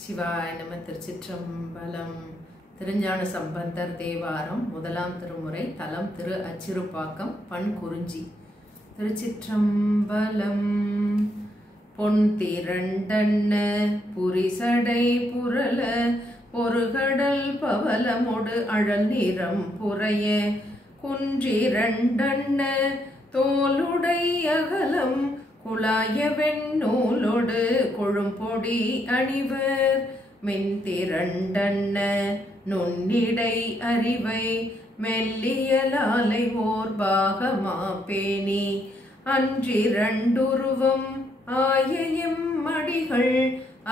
சிவாய நம. திருச்சிற்றம்பலம். திருஞான சம்பந்தர் தேவாரம் முதலாம் திருமுறை. தலம் திரு அச்சிறுபாக்கம். பண் குறிஞ்சி. திருச்சிற்றம்பலம். பொன் திரண்டன்ன புரிசடை புரள பொருகடல் பவலமொடு அழல் நிறம் புரைய குன்றிரண்டன்ன தோளுடை அகலம் குழாய வெண்ணூலோடு கொழும்பொடி அணிவர் மென்திரண்டன்ன நுண்ணிடை அறிவை மெல்லியலாலை ஓர் பாகமா பேணி அன்றிரண்டுருவம் ஆயையும் மடிகள்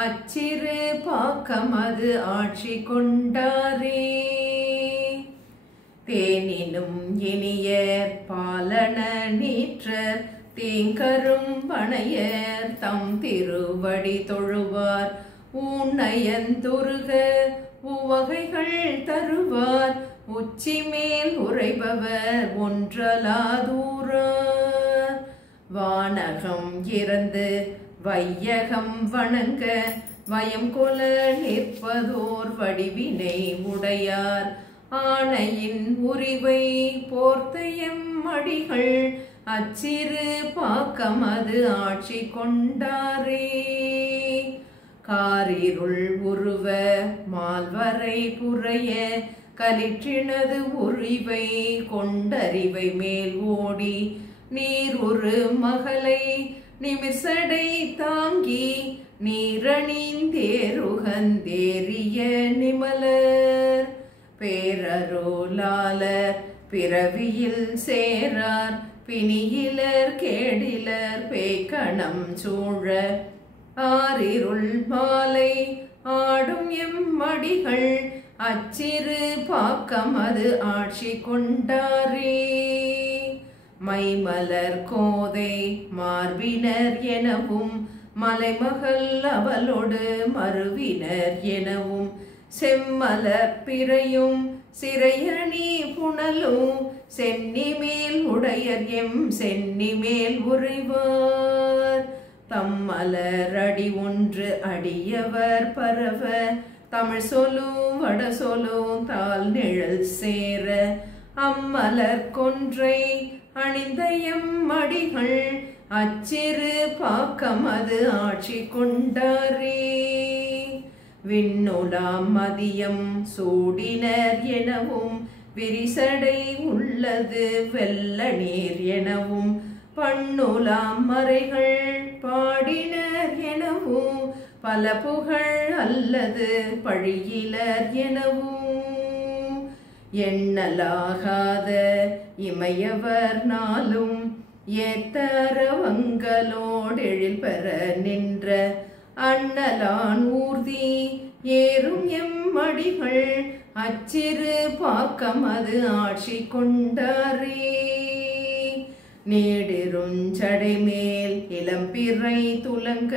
அச்சிறு பாக்கமது ஆட்சி கொண்டாரே. தேனினும் இனியர் பாலன நீற்றர் தேங்கரும் பணையர் தம் திருவடி தொழுவார் ஊனையந்துருக உவகைகள் தருவார் உச்சி மேல் உரைபவர் ஒன்றலாதூரார். வானகம் இறந்து வையகம் வணங்க வயம் கொல நிற்பதோர் வடிவினை உடையார் ஆணையின் உரிவை போர்த்தையம் அடிகள் அச்சிறு பாக்கமது ஆட்சி கொண்டாரே. காரிருள் உருவ மால்வரை புரைய கலிற்றினது உரிவை கொண்டறிவை மேல் ஓடி நீருரு மகளை நிமிசடை தாங்கி நீரணிந்தேருகந்தேறிய நிமலர் பேரருளாளர் பிறவியில் சேரார் பிணியிலர் கேடிலர் பேய்கணம் சூழ ஆரிருள் மாலை ஆடும் எம்மடிகள் அச்சிறு பாக்கமது ஆட்சி கொண்டாரே. மைமலர் கோதை மார்பினர் எனவும் மலைமகள் அவளோடு மறுவினர் எனவும் செம்மலர் பிறையும் சிறையணி புனலும் சென்னி மேல் உடையர் எம் சென்னி மேல் உறைவார். தம்மலர் அடி ஒன்று அடியவர் பரவ தமிழ் சொல்லும் வட சொல்லும் தாள் நிழல் சேர அம்மலர் கொன்றை அணிந்த எம் அடிகள் அச்சிறு பாக்கமது ஆட்சி கொண்டாரே. விண்ணுலாம் மதியம் சூடினர் எனவும் விரிசடை உள்ளது வெள்ள நீர் எனவும் பண்ணுலாம் மறைகள் பாடினர் எனவும் பல புகழ் அல்லது பழியிலர் எனவும் எண்ணலாகாத இமையவர் நாளும் ஏத்தரவங்களோடெழில் பெற நின்ற அண்ணலான் ஊர்தி ஏறும் எம்மடிகள் அச்சிறு பாக்கமது ஆட்சி கொண்டாரே. நீடிருஞ்சடை மேல் இளம்பிறை துலங்க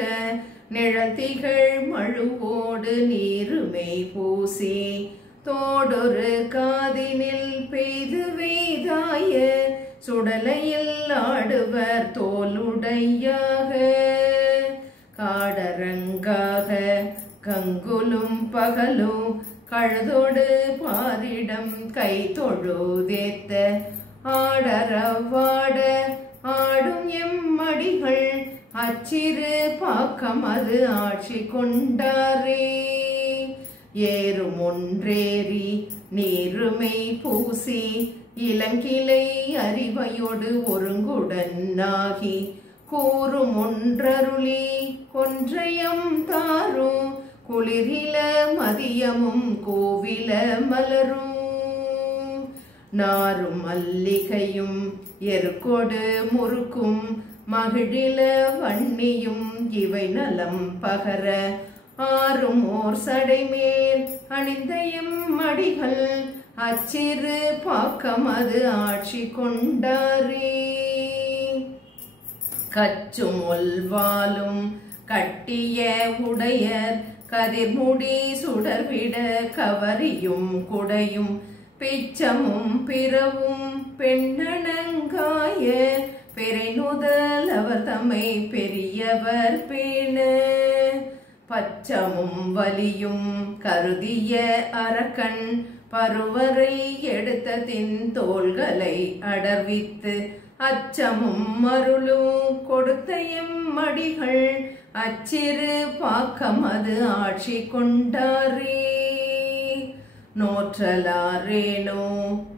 நிழத்திகள் மழுவோடு நீருமை பூசி தோடொரு காதினில் பெய்து வெய்தாய சுடலையில் ஆடுவர் தோளுடையாக காடரங்காக கங்குலும் பகலும் கழுதோடு பாரிடம் கை தொழுதேத்த ஆடரவாட ஆடும் எம்மடிகள் அச்சிறு பாக்கமது ஆட்சி கொண்டாரே. ஏறும் ஒன்றேறி நீருமை பூசி இளங்கிளை அறிவையோடு ஒருங்குடன் ஆகி கூறும் ஒன்றருளி கொன்றையம் தாரும் குளிரில மதியமும் கோவில மலரும் நாரும் மல்லிகையும் எருக்கொடு முறுக்கும் மகிழில வன்னியும் இவை நலம் பகர ஆறும் ஓர் சடை மேல் அணிந்த எம்மடிகள் அச்சிறு பாக்கமது ஆட்சி கொண்டாரே. கச்சும் ஒல்வாலும் கட்டிய உடையர் கதிர்முடி சுடர்விட கவரியும் குடையும் பிச்சமும் பிறவும் பெண்ணணங்காய பிறை நுதல் அவர் தம்மை பெரியவர் பேண பச்சமும் வலியும் கருதிய அரக்கன் பருவரை எடுத்ததின் தோள்களை அடர்வித்து அச்சமும் மருளும் கொடுத்தையும் மடிகள் அச்சிறு பாக்கமது ஆட்சி கொண்டாரே. நோற்றலாரேனோ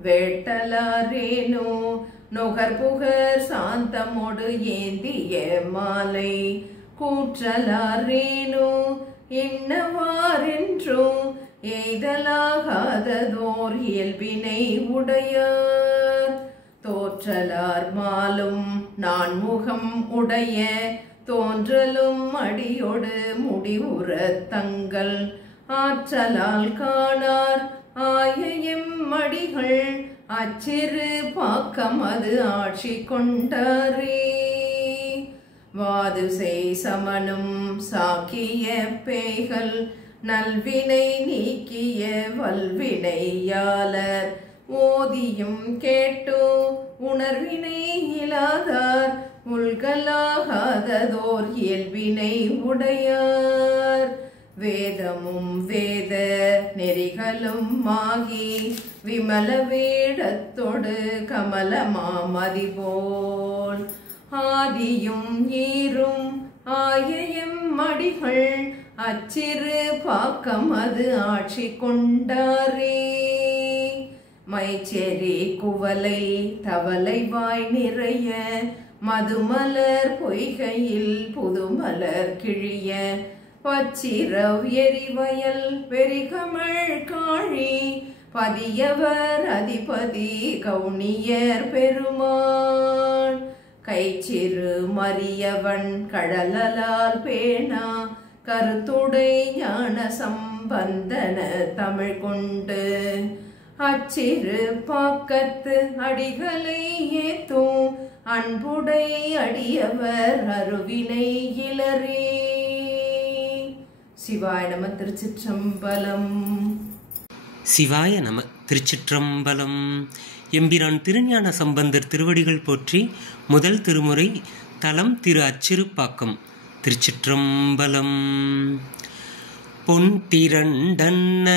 வேட்டலாரேனோ நுகர்புகர் சாந்தமோடு ஏந்திய மாலை கூற்றலாரேனோ என்னவாரென்றோ எய்தலாகாததோர் இயல்பினை உடையார். தோற்றலார் மாலும் நான்முகம் உடைய தோன்றலும் அடியோடு முடிவுற தங்கள் ஆற்றலால் காணார் ஆயம் மடிகள் அச்சிறு பாக்கமது ஆட்சி கொண்டாரே. வாதுசை சமனும் சாக்கிய பேய்கள் நல்வினை நீக்கிய வல்வினையாளர் ஓதியும் கேட்டோ உணர்வினை இலாதார் உள்கலாகாததோர் இயல்பினை உடையார். வேதமும் வேத நெறிகளும் ஆகி விமல வேடத்தொடு கமலமாமதி போல் ஆதியும் ஈரும் ஆயம் மடிகள் அச்சிறு பாக்கமது ஆட்சி கொண்டாரே. மைச்செறி குவலை தவளை வாய் நிறைய மதுமலர் பொய்கையில் புதுமலர் கிழிய பச்சிரவ் எரிவயல் வெறிகமழ் காழி பதியவர் அதிபதி கவுனியர் பெருமான். கைச்சிறு மரியவன் கழலால் பேணா கருத்துடை ஞான சம்பந்தன தமிழ் கொண்டு அச்சிறு பாக்கத்து அடிகளை ஏத்தும் அன்புடை அடியவர் அருவினை இளரே. சிவாய நம. திருச்சிற்றம்பலம். சிவாய நம. திருச்சிற்றம்பலம். எம்பிரான் திருஞான சம்பந்தர் திருவடிகள் போற்றி. முதல் திருமுறை. தலம் திரு அச்சிறுப்பாக்கம். திருச்சிற்றம்பலம். பொன் திரண்டன்ன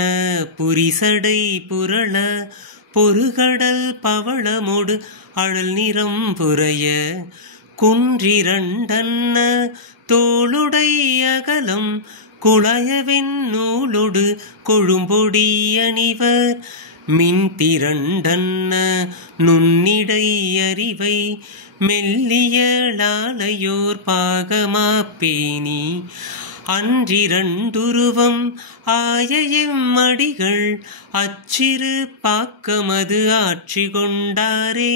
புரிசடை புரள பொறுகடல் பவளமோடு அழல் நிறம் புரைய குன்றிரண்டன்ன தோளுடை அகலம் குளையவென் நூலொடு கொழும்பொடி அணிவர் மின் திரண்டன்ன நுண்ணிடை அறிவை மெல்லியலாலையோர் பாகமா பேணி அன்றிரண்டுருவம் ஆயம் மடிகள் அச்சிறு பாக்கமது ஆட்சி கொண்டாரே.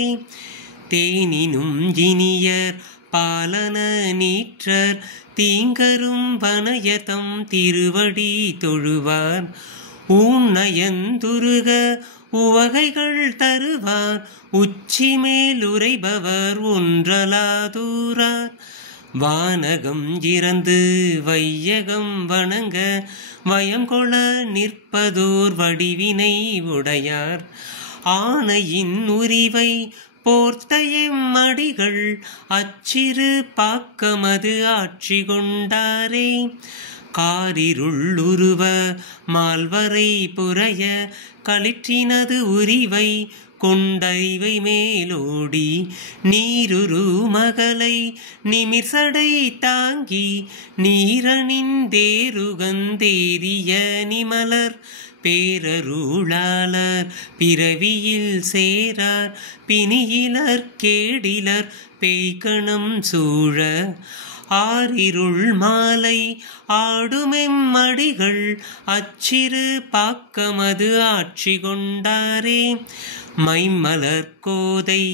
தேனினும் இனியர் பாலன நீற்றர் தீங்கரும் வனயதம் திருவடி தொழுவார் ஊன்னயந்துருக உவகைகள் தருவார் உச்சிமேல் உரைபவர் ஒன்றலாதூரார். வானகம் இறந்து வையகம் வணங்க வயங்கொள நிற்பதோர் வடிவினை உடையார் ஆனையின் உரிவை போர்த்தையும் மடிகள் அச்சிறு பாக்கமது ஆட்சி கொண்டாரே. காரிருள்ளுருவ மால்வரை புரைய களிற்றினது உரிவை கொண்டறிவை மேலோடி நீருரு மகளை நிமிர்சடை தாங்கி நீரணிந்தேருகந்தேரிய நிமலர் பேரருளாளர் பிறவியில் சேரார் பிணியிலர் கேடிலர் பேய்கணம் சூழ ஆரிருள் மாலை ஆடுமெம்மடிகள் அச்சிறு பாக்கமது ஆட்சி கொண்டாரே. மைமலர் கோதை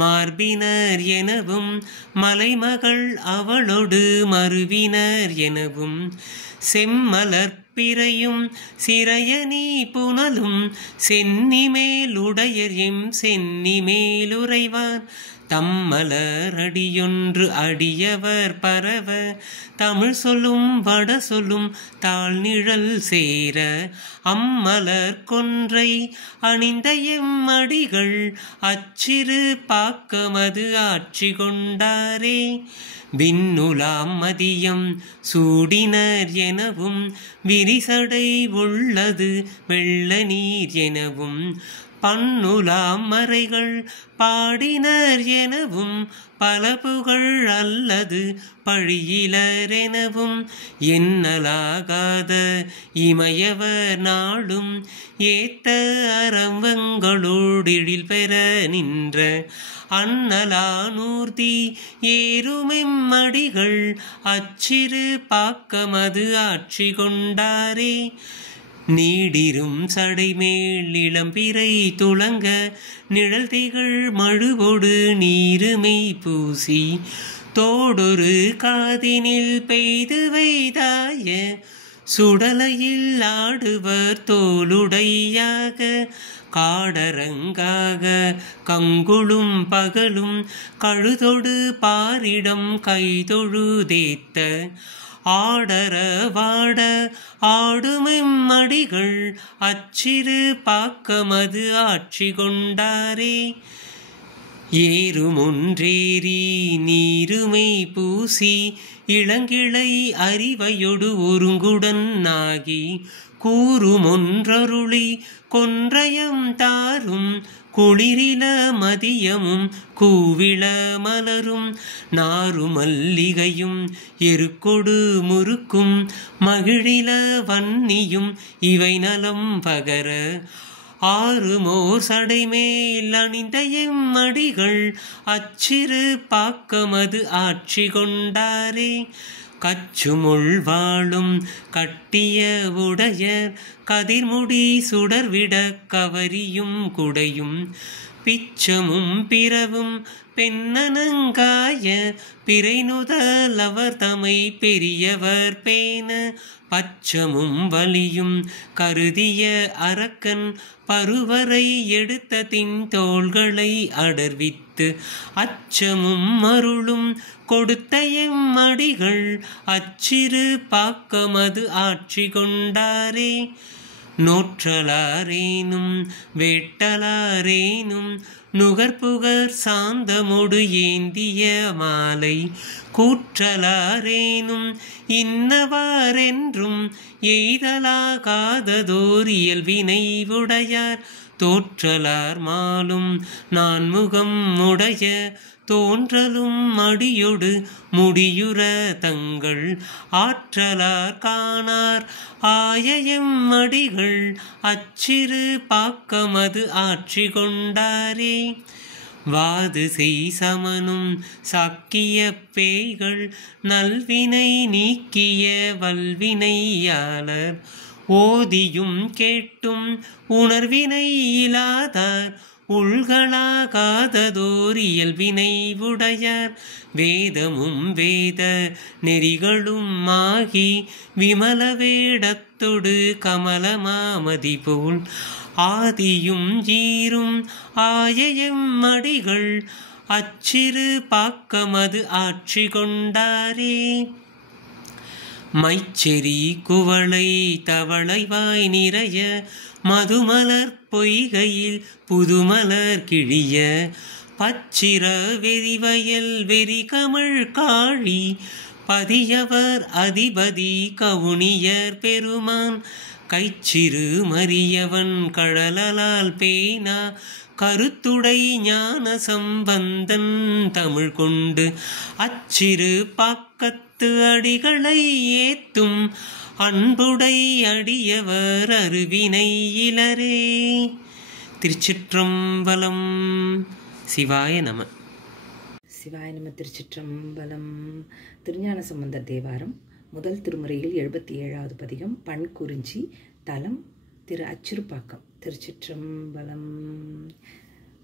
மார்பினர் எனவும் மலைமகள் அவளொடு மருவினர் எனவும் செம்மலர் பிறையும் சிறையணி புனலும் சென்னி மேலுடையர் எம் சென்னி மேலுறைவார் தம்மலரடியொன்று அடியவர் பரவ தமிழ் சொல்லும் வட சொல்லும் தாழ்நிழல் சேர அம்மலர் கொன்றை அணிந்த எம்மடிகள் அச்சிறு பாக்கமது ஆட்சி கொண்டாரே. விண்ணுலாம் மதியம் சூடினர் எனவும் விரிசடை உள்ளது வெள்ள நீர் எனவும் பன்னுலாம் மறைகள் பாடினர் எனவும் பல புகழ் அல்லது பழியிலர் எனவும் எண்ணலாகாத இமயவர் நாளும் ஏத்த அரவங்களோடிழில் பெற நின்ற அண்ணலானூர்தி ஏறுமெம்மடிகள் அச்சிறு பாக்கமது ஆட்சி கொண்டாரே. நீடிரும் சடைமேல் இளம்பிறை துளங்க நிழல் திகழ் மழுவொடு நீருமை பூசி தோடொரு காதினில் பெய்து வைதாய சுடலையில் ஆடுவர் தோளுடையாக காடரங்காக கங்குளும் பகலும் கழுதொடு பாரிடம் கைதொழுதேத்த ஆடர வாட ஆடுமெம்மடிகள் அச்சிறு பாக்கமது ஆட்சி கொண்டாரே. ஏறுமொன்றேறி நீருமை பூசி இளங்கிளை அறிவையொடு ஒருங்குடன் ஆகி கூறுமொன்றருளி கொன்றையம் தாரும் குளிரில மதியமும் கூவிள மலரும் நாறுமல்லிகையும் எருக்கொடு முறுக்கும் மகிழில வன்னியும் இவை நலம் பகர ஆறுமோர் சடைமேல் அணிந்த எம்மடிகள் அச்சிறு பாக்கமது ஆட்சி கொண்டாரே. கச்சுமுள் வாழும் கட்டிய உடையர் கதிர்முடி சுடர்விட கவரியும் குடையும் பிச்சமும் பிறவும் பெண்ணனங்காய பிறைநுதலவர் தமை பெரியவர் பேன பச்சமும் வலியும் கருதிய அரக்கன் பருவரை எடுத்த தின் தோள்களை அடர்வித்து அச்சமும் அருளும் கொடுத்த எம்மடிகள் அச்சிறு பாக்கமது ஆட்சி கொண்டாரே. நோற்றலாரேனும் வேட்டலாரேனும் நுகர்புகர் சாந்தமொடு ஏந்திய மாலை கூற்றலாரேனும் இன்னவாரென்றும் எய்தலாகாததோர் இயல்வினை உடையார் தோற்றலார் மாலும் நான்முகம் உடைய தோன்றலும் அடியொடு முடியுற தங்கள் ஆற்றலார் காணார் ஆயயம் அடிகள் அச்சிறு பாக்கமது ஆட்சி கொண்டாரே. வாது செய் சமனும் சாக்கிய பேய்கள் நல்வினை நீக்கிய வல்வினையாளர் ஓதியும் கேட்டும் உணர்வினை இலாதார் உள்களாகாததோர் இயல்வினை உடையார் வேதமும் வேத நெறிகளும் ஆகி விமல வேடத்தொடு கமலமாமதி போல் ஆதியும் ஈரும் ஆயயம் அடிகள் அச்சிறு பாக்கமது ஆட்சி கொண்டாரே. மைச்செறி குவளை தவளைவாய் நிறைய மதுமலர் பொய்கையில் புதுமலர் கிழிய பச்சிர வெறிவயல் வெறி கமழ் காழி பதியவர் அதிபதி கவுனியர் பெருமான் கைச்சிறு மரியவன் கழலால் பேனா கருத்துடை ஞான சம்பந்தன் தமிழ் கொண்டு அச்சிறு பாக்கத்து அடிகளை ஏத்தும் அன்புடை அடியவர் அருவினை இலரே. திருச்சிற்றம்பலம். சிவாய நம. சிவாய நம. திருச்சிற்றம்பலம். திருஞான சம்பந்தர் தேவாரம் முதல் திருமுறையில் 77வது பதிகம். பண் குறிஞ்சி. தலம் திரு அச்சிறுபாக்கம். திருச்சிற்றம்பலம்.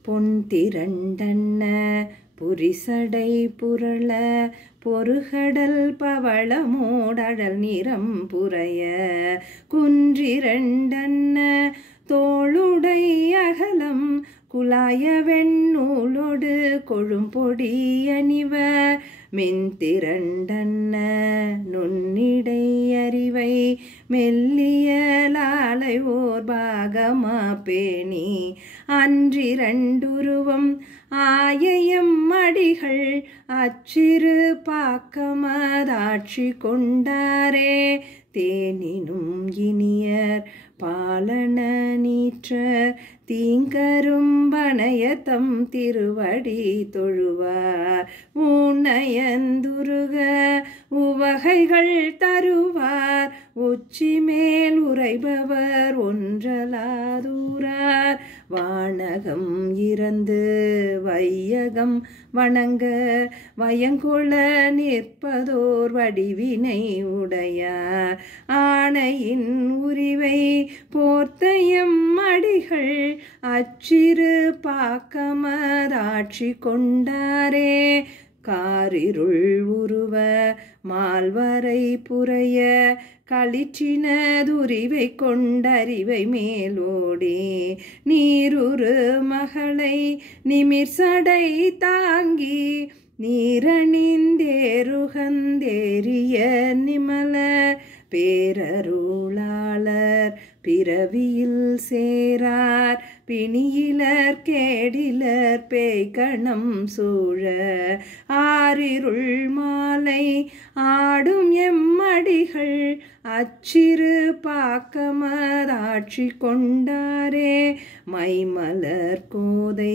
பொன் திரண்டன்ன புரிசடை புரள பொறுகடல் பவளமோடழல் நிறம் புரைய குன்றிரண்டன்ன தோளுடை அகலம் குலாய வெண்ணூலோடு கொழும்பொடி அணிவர் மின்திரண்டன்ன நுண்ணிடை அறிவை மெல்லியலாலை ஓர் பாகமா பேணி அன்றிரண்டுருவம் ஆயம் அடிகள் அச்சிறு பாக்கமதாட்சி கொண்டாரே தேனினும் இனியர் பாலன நீற்றர் தீங்கரும்பனையத்தம் திருவடி தொழுவார் ஊனயந்துருக உவகைகள் தருவார் உச்சி மேல் உரைபவர் ஒன்றலாதூரார் வானகம் இறந்து வையகம் வணங்க வயங்கொள்ள நிற்பதோர் வடிவினை உடையார் ஆணையின் உரிவை போர்த்தையம் அடிகள் அச்சிறு பாக்கமதாட்சி கொண்டாரே காரிருள் உருவ மால்வரை புரைய களிற்றினதுரிவை கொண்டறிவை மேலோடி நீருரு மகளை நிமிர்சடை தாங்கி நீரணிந்தேருகந்தேரிய நிமலர் பேரருளாளர் பிறவியில் சேரார் பிணியிலர் கேடிலர் பேய்கணம் சூழ ஆரிருள் மாலை ஆடும் எம்மடிகள் அச்சிறு பாக்கமதாட்சி கொண்டாரே மைமலர் கோதை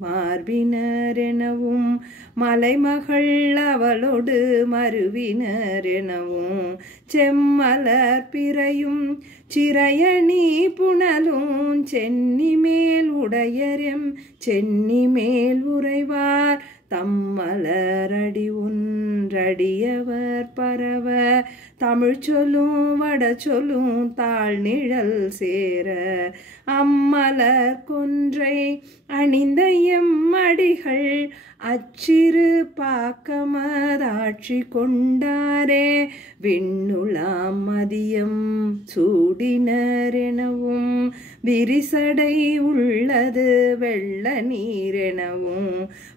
மார்பினர் எனவும் மலைமகள் அவளோடு மருவினர் எனவும் செம்மலர் பிறையும் சிறையணி புனலும் சென்னி மேல் உடையரெம் சென்னி மேல் உறைவார் தம்மலரடி ஒன்றடியவர் பரவ தமிழ் சொல்லும் வட சொல்லும் தாழ் நிழல் சேர அம்மலர் கொன்றை அணிந்த எம்மடிகள் அச்சிறு பாக்கமதாட்சி கொண்டாரே விண்ணுளாம் மதியம் சூடினர் எனவும் விரிசடை உள்ளது வெள்ள நீரெனவும்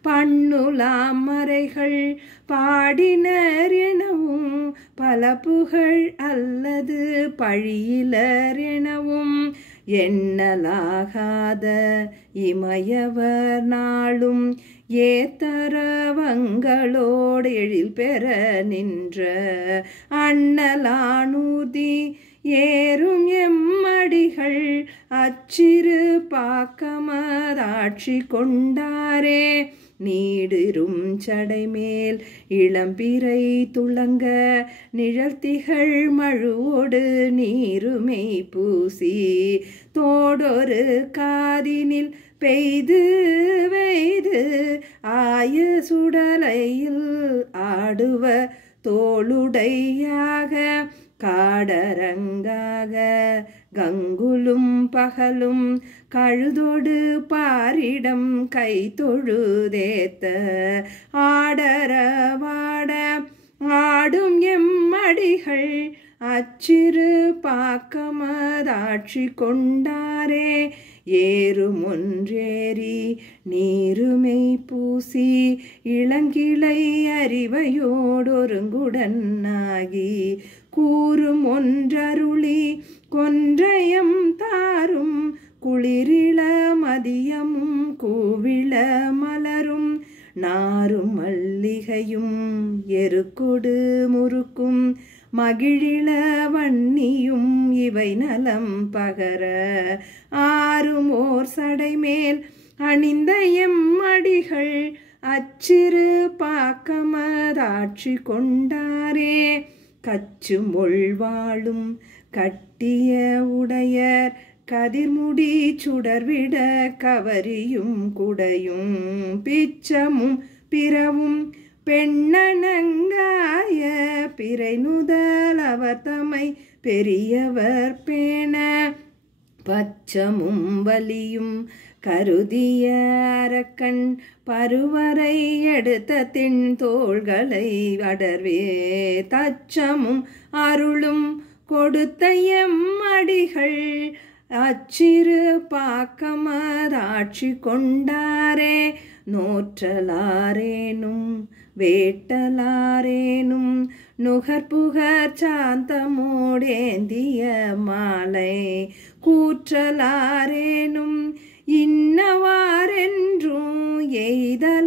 பண்ணுலாம் மறைகள் பாடினர் எனவும் பல புகழ் அல்லது பழியிலர் எனவும் எண்ணலாகாத இமயவர் நாளும் ஏத்தரவங்களோடு எழில் பெற நின்ற அண்ணலானூதி ஏறும் எம்மடிகள் அச்சிறு பாக்கமதாட்சி கொண்டாரே நீடிரும் சடைமேல் இளம்பிறை துளங்க நிழல்திகள் மழுவோடு நீருமை பூசி தோடொரு காதினில் பெய்து வெய்து ஆய சுடலையில் ஆடுவ தோளுடையாக காடரங்காக கங்குலும் பகலும் கழுதொடு பாரிடம் கை தொழுதேத்த ஆடரவாட ஆடும் எம்மடிகள் அச்சிறு பாக்கமதாட்சி கொண்டாரே ஏறுமொன்றேறி நீருமை பூசி இளங்கிளை அறிவையோடொருங்குடனாகி கூறும் ஒன்றருளி கொன்றையம் தாரும் குளிரிள மதியமும் கூவிள மலரும் நாரும் மல்லிகையும் எருக்கொடு முறுக்கும் மகிழிள வன்னியும் இவை நலம் பகர ஆறும் ஓர் சடைமேல் அணிந்த எம்மடிகள் அச்சிறு பாக்கமதாட்சி கொண்டாரே கச்சு மொழ்வாளும் கட்டிய உடையர் கதிர்முடி சுடர்விட கவரியும் குடையும் பிச்சமும் பிறவும் பெண்ணனங்காய பிறை நுதல் அவர் தம்மை பெரியவர் பேண பச்சமும் வலியும் கருதிய அரக்கன் பருவரை எடுத்த தின் தோள்களை அடர்வே தச்சமும் அருளும் கொடுத்த எம்மடிகள் அச்சிறு பாக்கமதாட்சி கொண்டாரே. நோற்றலாரேனும் வேட்டலாரேனும் நுகர்புகர் சாந்தமோடேந்திய மாலை கூற்றலாரேனும் இன்னவாரென்றும் எய்தலாகாததோர்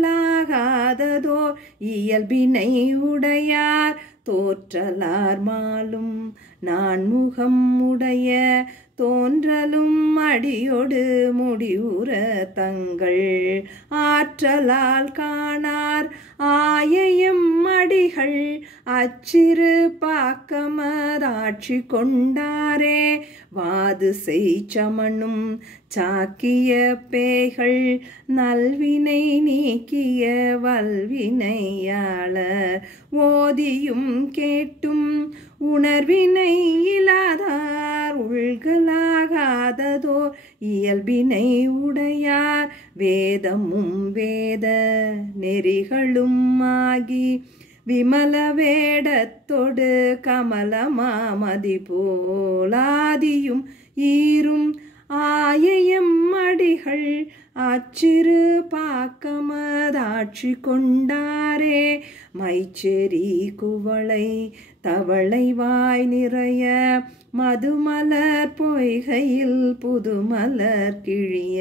இயல்பினை உடையார் தோற்றலார் மாலும் நான்முகம் உடைய தோன்றலும் அடியொடு முடிவுற தங்கள் ஆற்றலால் காணார் ஆயையம் அடிகள் அச்சிறு பாக்கமதாட்சி கொண்டாரே. வாது செய்சமனும் சாக்கிய பேய்கள் நல்வினை நீக்கிய வல்வினையாளர் ஓதியும் கேட்டும் உணர்வினை இல்லாதார் உள்களாகாததோர் இயல்பினை உடையார் வேதமும் வேத நெறிகளும் ஆகி விமல வேடத்தொடு கமலமாமதி போலாதியும் ஈரும் ஆயையம் அடிகள் அச்சிறு பாக்கமதாட்சி கொண்டாரே. மைச்செறி குவளை தவளை வாய் நிறைய மதுமலர் பொய்கையில் புதுமலர் கிழிய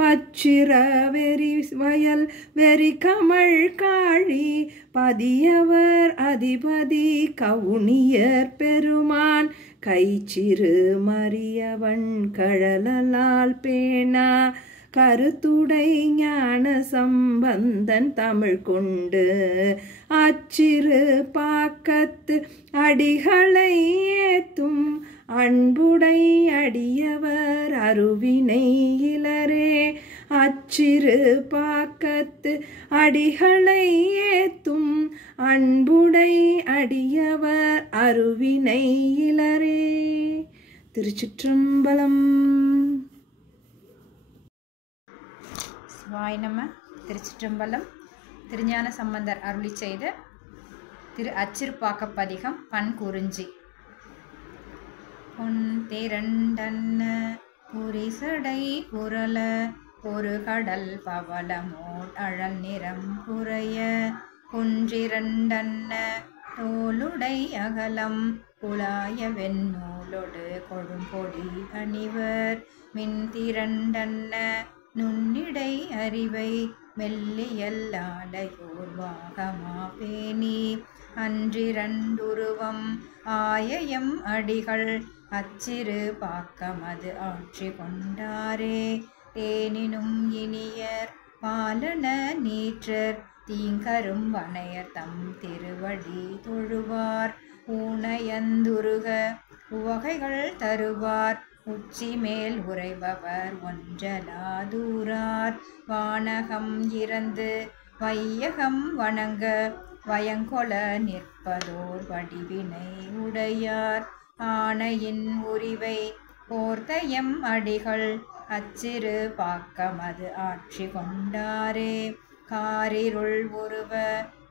பச்சிர வெறி வயல் வெறி கமழ் காழி பதியவர் அதிபதி கவுனியர் பெருமான் கைச்சிறு மரியவன் கழலால் பேணா கருத்துடை ஞான சம்பந்தன் தமிழ் கொண்டு அச்சிறு பாக்கத்து அடிகளை ஏத்தும் அன்புடை அடியவர் அருவினை இலரே. அச்சிறு பாக்கத்து அடிகளை ஏத்தும் அன்புடை அடியவர் அருவினை இலரே. திருச்சிற்றம்பலம். சிவாய நம. திருச்சிற்றம்பலம். திருஞான சம்பந்தர் அருளி செய்த திரு அச்சிறுபாக்கப் பதிகம் பண் குறிஞ்சி. பொன் திரண்டன்ன புரிசடை புரள ஒரு கடல் பவளமோட் அழல் நிறம் புரைய குன்றிரண்டன்ன தோளுடை அகலம் குலாய வெண்ணூலொடு கொழும்பொடி அணிவர் மின் திரண்டன்ன நுண்ணிடை அறிவை மெல்லியல்லாலையோர் வாகமா பேணி அன்றிரண்டுருவம் ஆயயம் அடிகள் அச்சிறு பாக்கமது ஆட்சி கொண்டாரே. தேனினும் இனியர் பாலன நீற்றர் தீங்கரும் வனையர் தம் திருவடி தொழுவார் ஊனையந்துருக உவகைகள் தருவார் உச்சி மேல் உறைபவர் ஒன்றலாதூரார் வானகம் இறந்து வையகம் வணங்க வயங்கொல நிற்பதோர் வடிவினை உடையார் ஆணையின் உரிவை போர்த்தயம் அடிகள் அச்சிறு பாக்கமது ஆட்சி கொண்டாரே. காரிருள் உருவ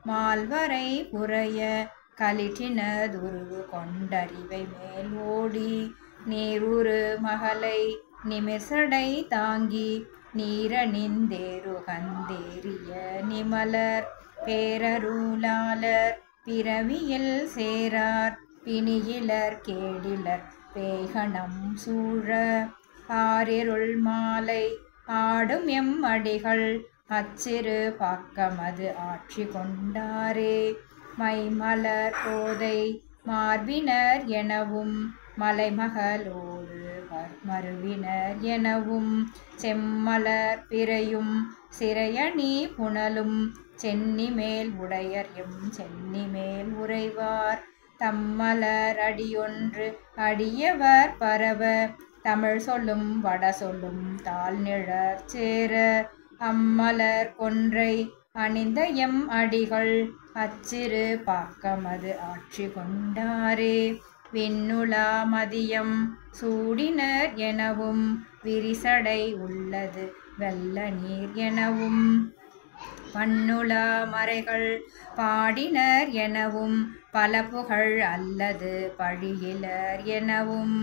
மால்வரை புரைய கலிற்றினதுருவு கொண்டறிவை மேல் ஓடி நீருரு மகளை நிமிசடை தாங்கி நீரணிந்தேருகந்தேறிய நிமலர் பேரருளாளர் பிறவியில் சேரார் பிணியிலர் கேடிலர் பேகணம் சூழ ஆரிருள் மாலை ஆடும் எம் அடிகள் அச்சிறு பாக்கமது ஆட்சி கொண்டாரே. மைமலர் கோதை மார்பினர் எனவும் மலைமகளோடு மருவினர் எனவும் செம்மலர் பிறையும் சிறையணி புனலும் சென்னி மேல் உடையர் எம் சென்னி மேல் உறைவார் தம்மலர் அடியொன்று அடியவர் பரவ தமிழ் சொல்லும் வட சொல்லும் தாழ் நிழற் சேர அம்மலர் கொன்றை அணிந்த எம் அடிகள் அச்சிறு பாக்கமது ஆட்சி கொண்டாரே. விண்ணுலா மதியம் சூடினர் எனவும் விரிசடை உள்ளது வெள்ள நீர் எனவும் பண்ணுலா மறைகள் பாடினர் எனவும் பல புகழ் அல்லது பழியிலர் எனவும்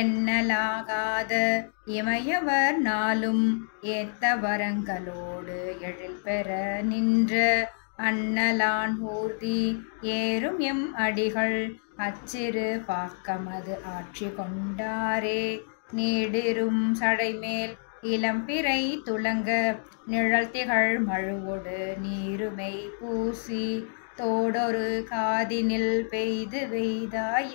எண்ணலாகாத இமையவர் நாளும் ஏத்த வரங்களோடு எழில் பெற நின்ற அண்ணலான் ஊர்தி ஏறும் எம் அடிகள் அச்சிறு பாக்கமது ஆட்சி கொண்டாரே. நீடிரும் சடைமேல் இளம்பிறை துலங்க நிழல் திகழ் மழுவொடு நீருமை பூசி தோடொரு காதினில் பெய்து வெய்தாய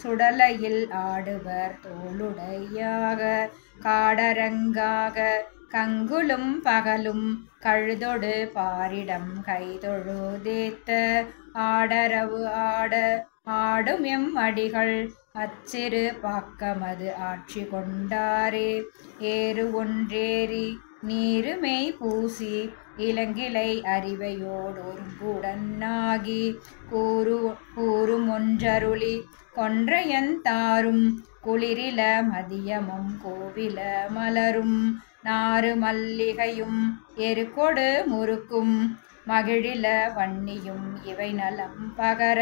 சுடலையில் ஆடுவர் தோளுடையாக காடரங்காக கங்குலும் பகலும் கழுதொடு பாரிடம் கைதொழுதேத்த ஆடரவு ஆட ஆடும் எம் அடிகள் அச்சிறு பாக்கமது ஆட்சி கொண்டாரே. ஏறு ஒன்றேறி நீருமை பூசி இளங்கிளை அறிவையோடொருங்குடனாகி கூறும் ஒன்றருளி கொன்றையந்தாரும் குளிரில மதியமும் கோவில மலரும் நாறு மல்லிகையும் எருக்கொடு முறுக்கும் மகிழில வன்னியும் இவை நலம் பகர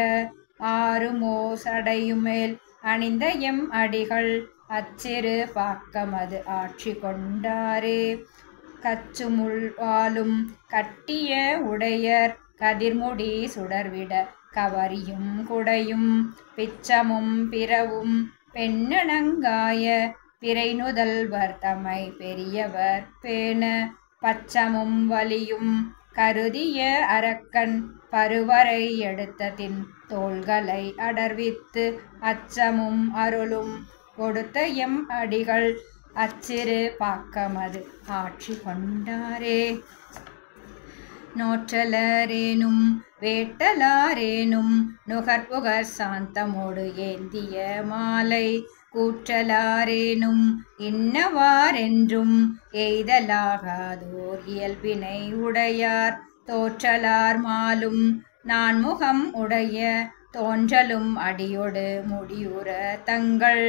ஆறுமோ சடையுமேல் அணிந்த எம் அடிகள் அச்சிறு பாக்கமது ஆட்சி கொண்டாரே. கச்சுமுள்வாலும் கட்டிய உடையர் கதிர்முடி சுடர்விட கவரியும் குடையும் பிச்சமும் பிறவும் பெண்ணணங்காய பிறைநுதல்வர் தம்மை பெரியவர் பேண பச்சமும் வலியும் கருதிய அரக்கன் பருவரை எடுத்ததின் தோள்களை அடர்வித்து அச்சமும் அருளும் கொடுத்த எம் அடிகள் அச்சிறு பாக்கமது ஆட்சி கொண்டாரே. நோற்றலரேனும் வேட்டலாரேனும் நுகர்புகர் சாந்தமோடு ஏந்திய மாலை கூற்றலாரேனும் இன்னவாரென்றும் எய்தலாகாதோர் இயல்பினை உடையார் தோற்றலார் மாலும் நான்முகம் உடைய தோன்றலும் அடியொடு முடியுற தங்கள்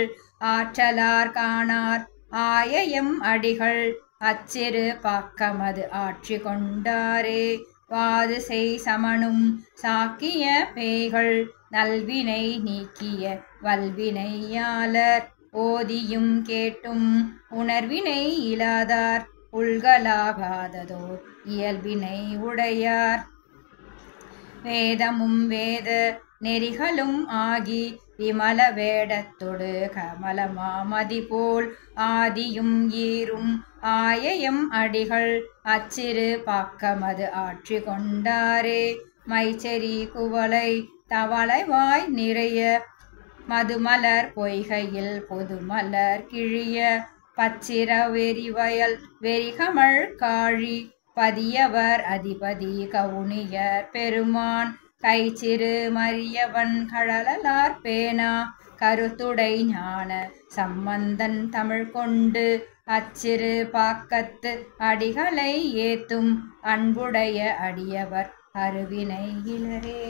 ஆற்றலார் காணார் ஆயம் அடிகள் அச்சிறு பாக்கமது ஆட்சி கொண்டாரே. வாது செய் சமனும் சாக்கிய பேய்கள் நல்வினை நீக்கிய வல்வினையாளர் ஓதியும் கேட்டும் உணர்வினை இலாதார் உள்களாகாததோர் இயல்பினை உடையார் வேதமும் வேத நெறிகளும் ஆகி விமல வேடத்தொடு கமலமாமதி போல் ஆதியும் ஈரும் ஆயம் அடிகள் அச்சிறு பாக்கமது ஆட்சி கொண்டாரே. மைச்செறி குவளை தவளைவாய் நிறைய மதுமலர் பொய்கையில் பொதுமலர் கிழிய பச்சிர வெறிவயல் வெறிகமழ் காழி பதியவர் அதிபதி கவுனியர் பெருமான் கைச்சிறு மரியவன் கழலார் பேனா கருத்துடை ஞான சம்பந்தன் தமிழ் கொண்டு அச்சிறு பாக்கத்து அடிகளை ஏத்தும் அன்புடைய அடியவர் அருவினை இளரே.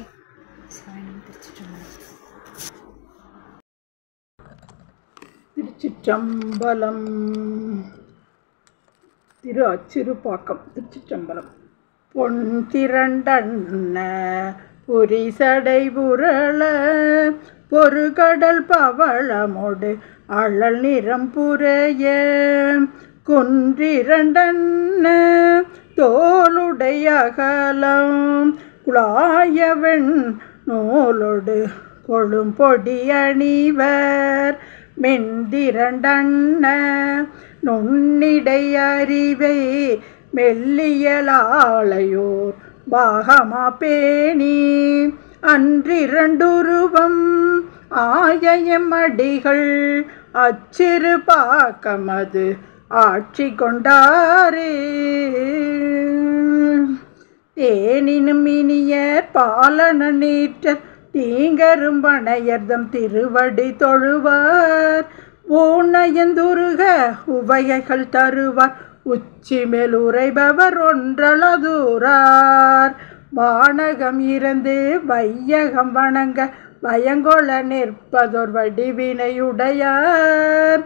திருச்சிற்றம்பலம். திரு அச்சிறுபாக்கம். திருச்சிற்றம்பலம். பொன் திரண்டன்ன புரிசடை புரள பொறுகடல் பவளமோடு அழல் நிறம் புரைய குன்றிரண்டன்ன தோளுடைய அகலம் குழாயவெண் நூலோடு கொழும்பொடி அணிவர் மென்திரண்டன்ன நுண்ணிடை அறிவை மெல்லியலாளையோர் பாகமா பேணி அன்றிரண்டுருவம் ஆயம் அடிகள் அச்சிறு பாக்கமது ஆட்சி கொண்டாரே. தேனினும் இனியர் பாலன நீற்ற தீங்கரும்பனையர்தம் திருவடி தொழுவார் ஊனையந்துருக உவகைகள் தருவார் உச்சி மேல் உரைபவர் ஒன்றளதூரார் வானகம் இறந்து வையகம் வணங்க பயங்கொள நிற்பதோர் வடிவினையுடையார்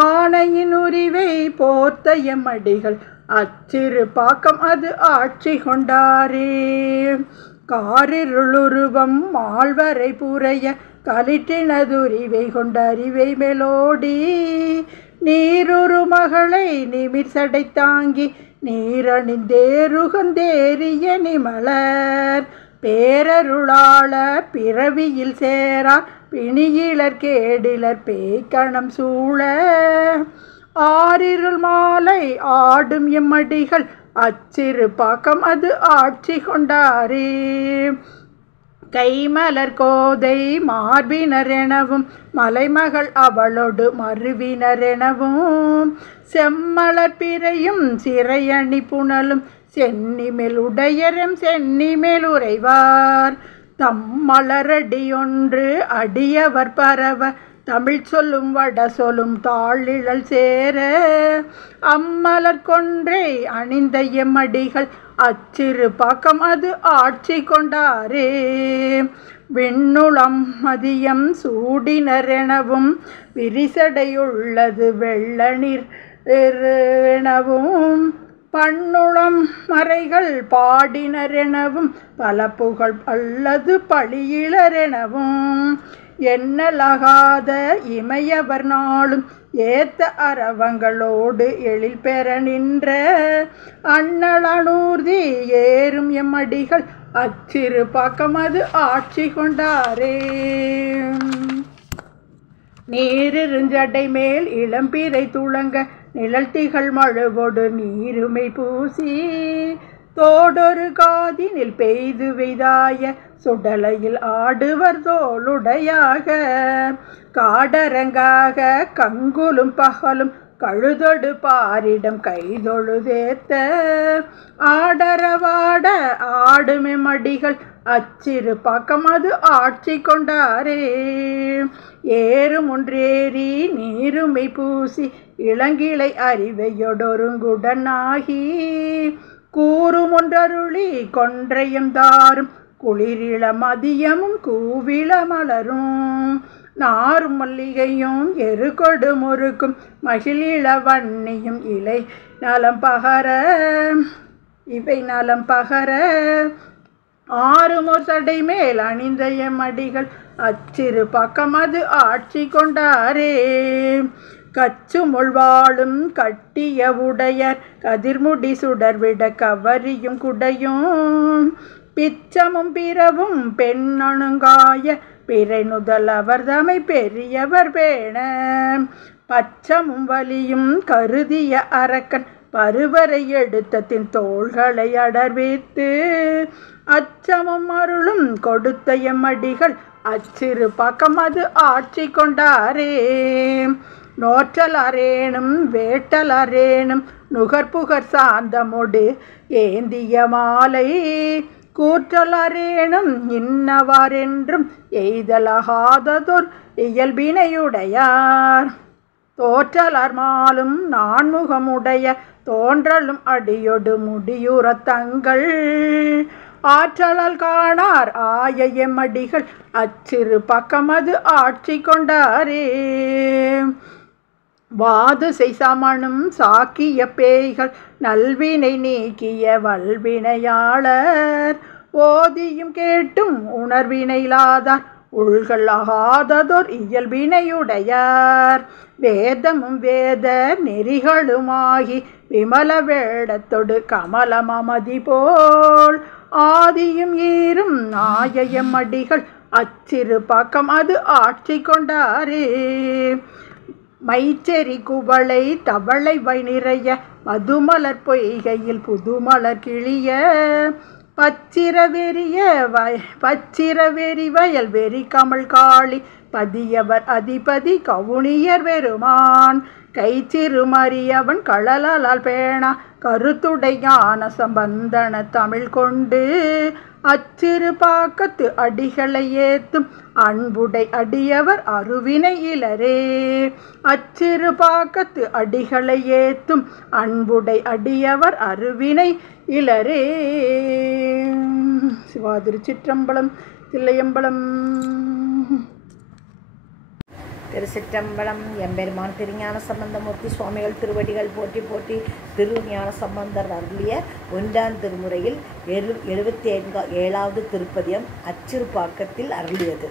ஆணையின் உரிவை போர்த்த எம்மடிகள் அச்சிறு பாக்கம் அது ஆட்சி கொண்டாரே. காரிருளுருவம் மால்வரை புரைய கலிற்றினதுரிவை கொண்ட அறிவை மேலோடி நீருரு மகளை நிமிர் சடை தாங்கி நீரணிந்தேருகந்தேறிய நிமலர் பேரருளாளர் பிறவியில் சேரார் பிணியிலர் கேடிலர் பேய்கணம் சூழ ஆரிருள் மாலை ஆடும் எம்மடிகள் அச்சிறு பாக்கம் அது ஆட்சி கொண்டாரே கைமலர் கோதை மார்பினர் எனவும் மலைமகள் அவளோடு மறுவினர் எனவும் செம்மலர் பிறையும் சிறையணி புனலும் சென்னிமேல் உடையரம் சென்னிமேல் உறைவார் தம்மலரடியொன்று அடியவர் பரவ தமிழ் சொல்லும் வட சொல்லும் தாளிழல் சேர அம்மலர் கொன்றை அணிந்த எம்மடிகள் அச்சிறு பாக்கம் அது ஆட்சி கொண்டாரே விண்ணுளம் மதியம் சூடினர் எனவும் விரிசடையுள்ளது வெள்ளநீர் எனவும் பண்ணுளம் மறைகள் பாடினர் எனவும் பல புகழ் அல்லது பழியிலர் எனவும் எண்ணலாகாத இமையவர் நாளும் ஏத்த அரவங்களோடு எழில் பெற நின்ற அண்ணலனூர்தி ஏறும் எம்மடிகள் அச்சிறு பாக்கம் அது ஆட்சி கொண்டாரே நீரிருஞ்சடை மேல் இளம்பிறை துளங்க நிழல் திகழ் மழுவோடு நீருமை பூசி தோடொரு காதினில் பெய்து வெய்தாய சுடலையில் ஆடுவர் தோளுடையாக காடரங்காக கங்குலும் பகலும் கழுதொடு பாரிடம் கைதொழுதேத்த ஆடரவாட ஆடுமெமடிகள் அச்சிறு பாக்கம் அது ஆட்சி கொண்டாரே ஏறும் ஒன்றேறி நீருமை பூசி இளங்கிளை அறிவையொடொருங்குடனாகி கூறும் ஒன்றருளி கொன்றையும் தாரும் குளிரிள மதியமும் கூவிள மலரும் நாரும் மல்லிகையும் எருகொடு முறுக்கும் மகிழிள வன்னியும் இலை நலம் பகர இவை நலம் பகர ஆறுமோர் சடை மேல் அணிந்த எம்மடிகள் அச்சிறு பாக்கம் அது ஆட்சி கொண்டாரே கச்சுமுள் வாழும் கட்டிய உடையர் கதிர்முடி சுடர்விட கவரியும் குடையும் பிச்சமும் பிறவும் பெண்ணணுங்காய பிறை நுதலவர் தமை பெரியவர் பேண பச்சமும் வலியும் கருதிய அரக்கன் பருவரை எடுத்தத்தின் தோள்களை அடர்வித்து அச்சமும் அருளும் கொடுத்த எம்மடிகள் அச்சிறு பாக்கம் அது ஆட்சி கொண்டாரே நோற்றலரேனும் வேட்டலரேனும் நுகர்புகர் சாந்தமொடு ஏந்திய மாலை கூற்றலரேனும் இன்னவாரென்றும் எய்தலகாததொர் இயல்பினையுடையார் தோற்றலர் மாலும் நான்முகமுடைய தோன்றலும் அடியொடு முடியுறத் தங்கள் ஆற்றலால் காணார் ஆய எம்மடிகள் அச்சிறு பாக்கம் அது ஆட்சி கொண்டாரே வாதுசை சமணும் சாக்கிய பேய்கள் நல்வினை நீக்கிய வல்வினையாளர் ஓதியும் கேட்டும் உணர்வினையிலாதார் உள்கள் ஆகாததோர் இயல்பினையுடையார் வேதமும் வேத நெறிகளுமாகி விமல வேடத்தொடு கமலமதி போல் ஆதியும் ஈரும் ஆயமடிகள் அச்சிறு பாக்கம் அது ஆட்சி கொண்டாரே மைச்செறி குவளை தவளை வை நிறைய மதுமலர் பொய்கையில் புதுமலர் கிளிய பச்சிரவெறி வயல் வெறி கமல் காளி பதியவர் அதிபதி கவுனியர் வெறுமான் கைச்சிறுமறியவன் கழலால் பேணா கருத்துடை ஞான சம்பந்தன தமிழ் கொண்டு அச்சிறு பாக்கத்து அடிகளை ஏத்தும் அன்புடை அடியவர் அருவினை இலரே அச்சிறு பாக்கத்து அடிகளை ஏத்தும் அன்புடை அடியவர் அருவினை இலரே. சிவா திருச்சிற்றம்பலம் தில்லையம்பலம். திருச்சிற்றம்பலம். எம்பெருமான் திருஞான சம்பந்தமூர்த்தி சுவாமிகள் திருவடிகள் போற்றி போற்றி. திருஞான சம்பந்தர் அருளிய 1ஆம் திருமுறையில் 77வது திருப்பதியம் அச்சிறுபாக்கத்தில் அருளியது.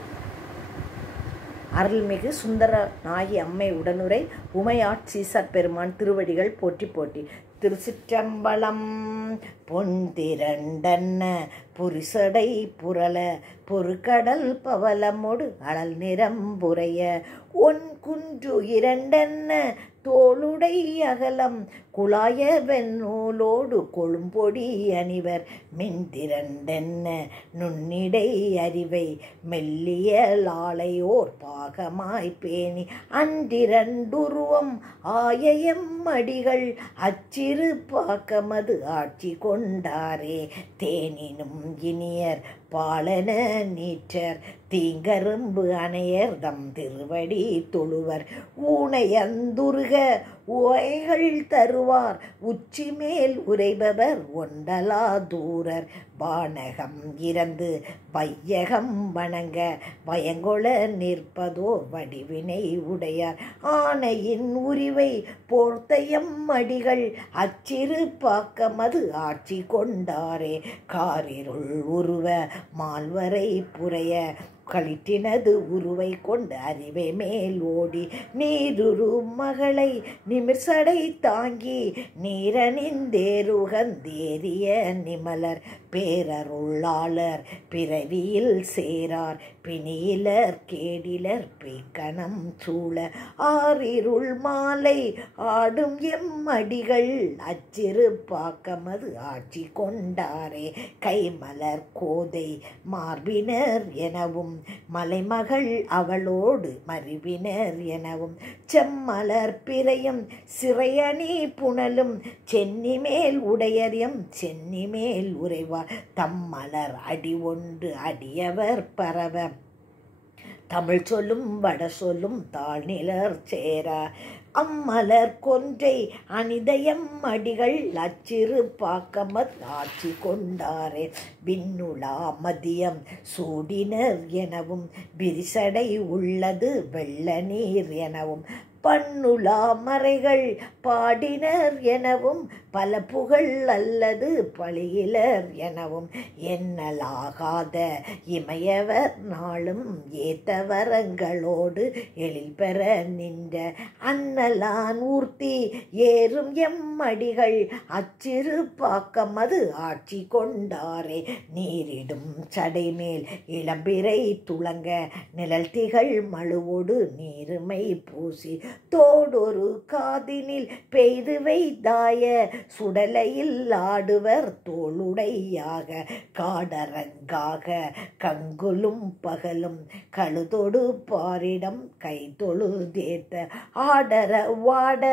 அருள்மிகு சுந்தர நாயகி அம்மை உடனுரை உமையாட்சீசர் பெருமான் திருவடிகள் போற்றி போற்றி. திருச்சிற்றம்பலம். பொன்திரண்டன்ன புரிசடை புரள பொறுக்கடல் பவளமொடு அழல் நிறம்புரைய ஒன் குன்று இரண்டென்ன தோளுடை அகலம் குழாய வெண்ணூலோடு கொழும்பொடி அணிவர் மின்திரண்டென்ன நுண்ணிடை அறிவை மெல்லிய லாளையோர் பாகமாய் பேணி அன்றிரண்டுருவம் ஆயயம் அடிகள் அச்சிறு பாக்கமது ஆட்சி கொண்டாரே. தேனினும் இனியர் பாலன நீற்றர் தீங்கரும்பு அணையர் தம் திருவடி தொழுவர் ஊனையந்துருக ஓய்கள் தருவார் உச்சி மேல் உரைபவர் ஒண்டலா தூரர் வானகம் இறந்து வையகம் வணங்க பயங்கொள நிற்பதோ வடிவினை உடையார் ஆணையின் உரிவை போர்த்தையம் அடிகள் அச்சிறு பாக்கமது ஆட்சி கொண்டாரே. காரிருள் உருவ மால்வரை புரைய களிற்றினது உருவை கொண்டு அறிவை மேல் ஓடி நீருரு மகளை நிமிர்சடை தாங்கி நீரணிந்தேருகந்தேறிய நிமலர் பேரருளாளர் பிறவியில் சேரார் பிணியிலர் கேடிலர் பேக்கணம் சூழ ஆரிருள் மாலை ஆடும் எம்மடிகள் அச்சிறு பாக்கமது ஆட்சி கொண்டாரே. கைமலர் கோதை மார்பினர் எனவும் மலைமகள் அவளோடு மருவினர் எனவும் செம்மலர் பிறையும் சிறையணி புனலும் சென்னி மேல் உடையரியம் சென்னி மேல் உறைவார் தம்மலர் அடி ஒன்று அடியவர் பரவ தமிழ் சொல்லும் வட சொல்லும் தாழ்நிலர் சேர அம்மலர் கொன்றை அனிதயம் அடிகள் அச்சிறு பாக்கமத் ஆட்சி கொண்டாரே. விண்ணுலா மதியம் சூடினர் எனவும் விரிசடை உள்ளது வெள்ள நீர் எனவும் பண்ணுலா மறைகள் பாடினர் எனவும் பல புகழ் அல்லது பழியிலர் எனவும் எண்ணலாகாத இமையவர் நாளும் ஏத்தவரங்களோடு எழில் பெற நின்ற அன்னலான் ஊர்த்தி ஏறும் எம்மடிகள் அச்சிறு பாக்கமது ஆட்சி கொண்டாரே. நீரிடும் சடைமேல் இளம்பிறை துளங்க நிழல் திகழ் மழுவோடு நீருமை பூசி தோடொரு காதினில் பெய்து வைத்தாய சுடலையில் ஆடுவர் தோளுடையாக காடரங்காக கங்குலும் பகலும் கழுதொடு பாரிடம் கை தொழுதேத்த ஆடர வாட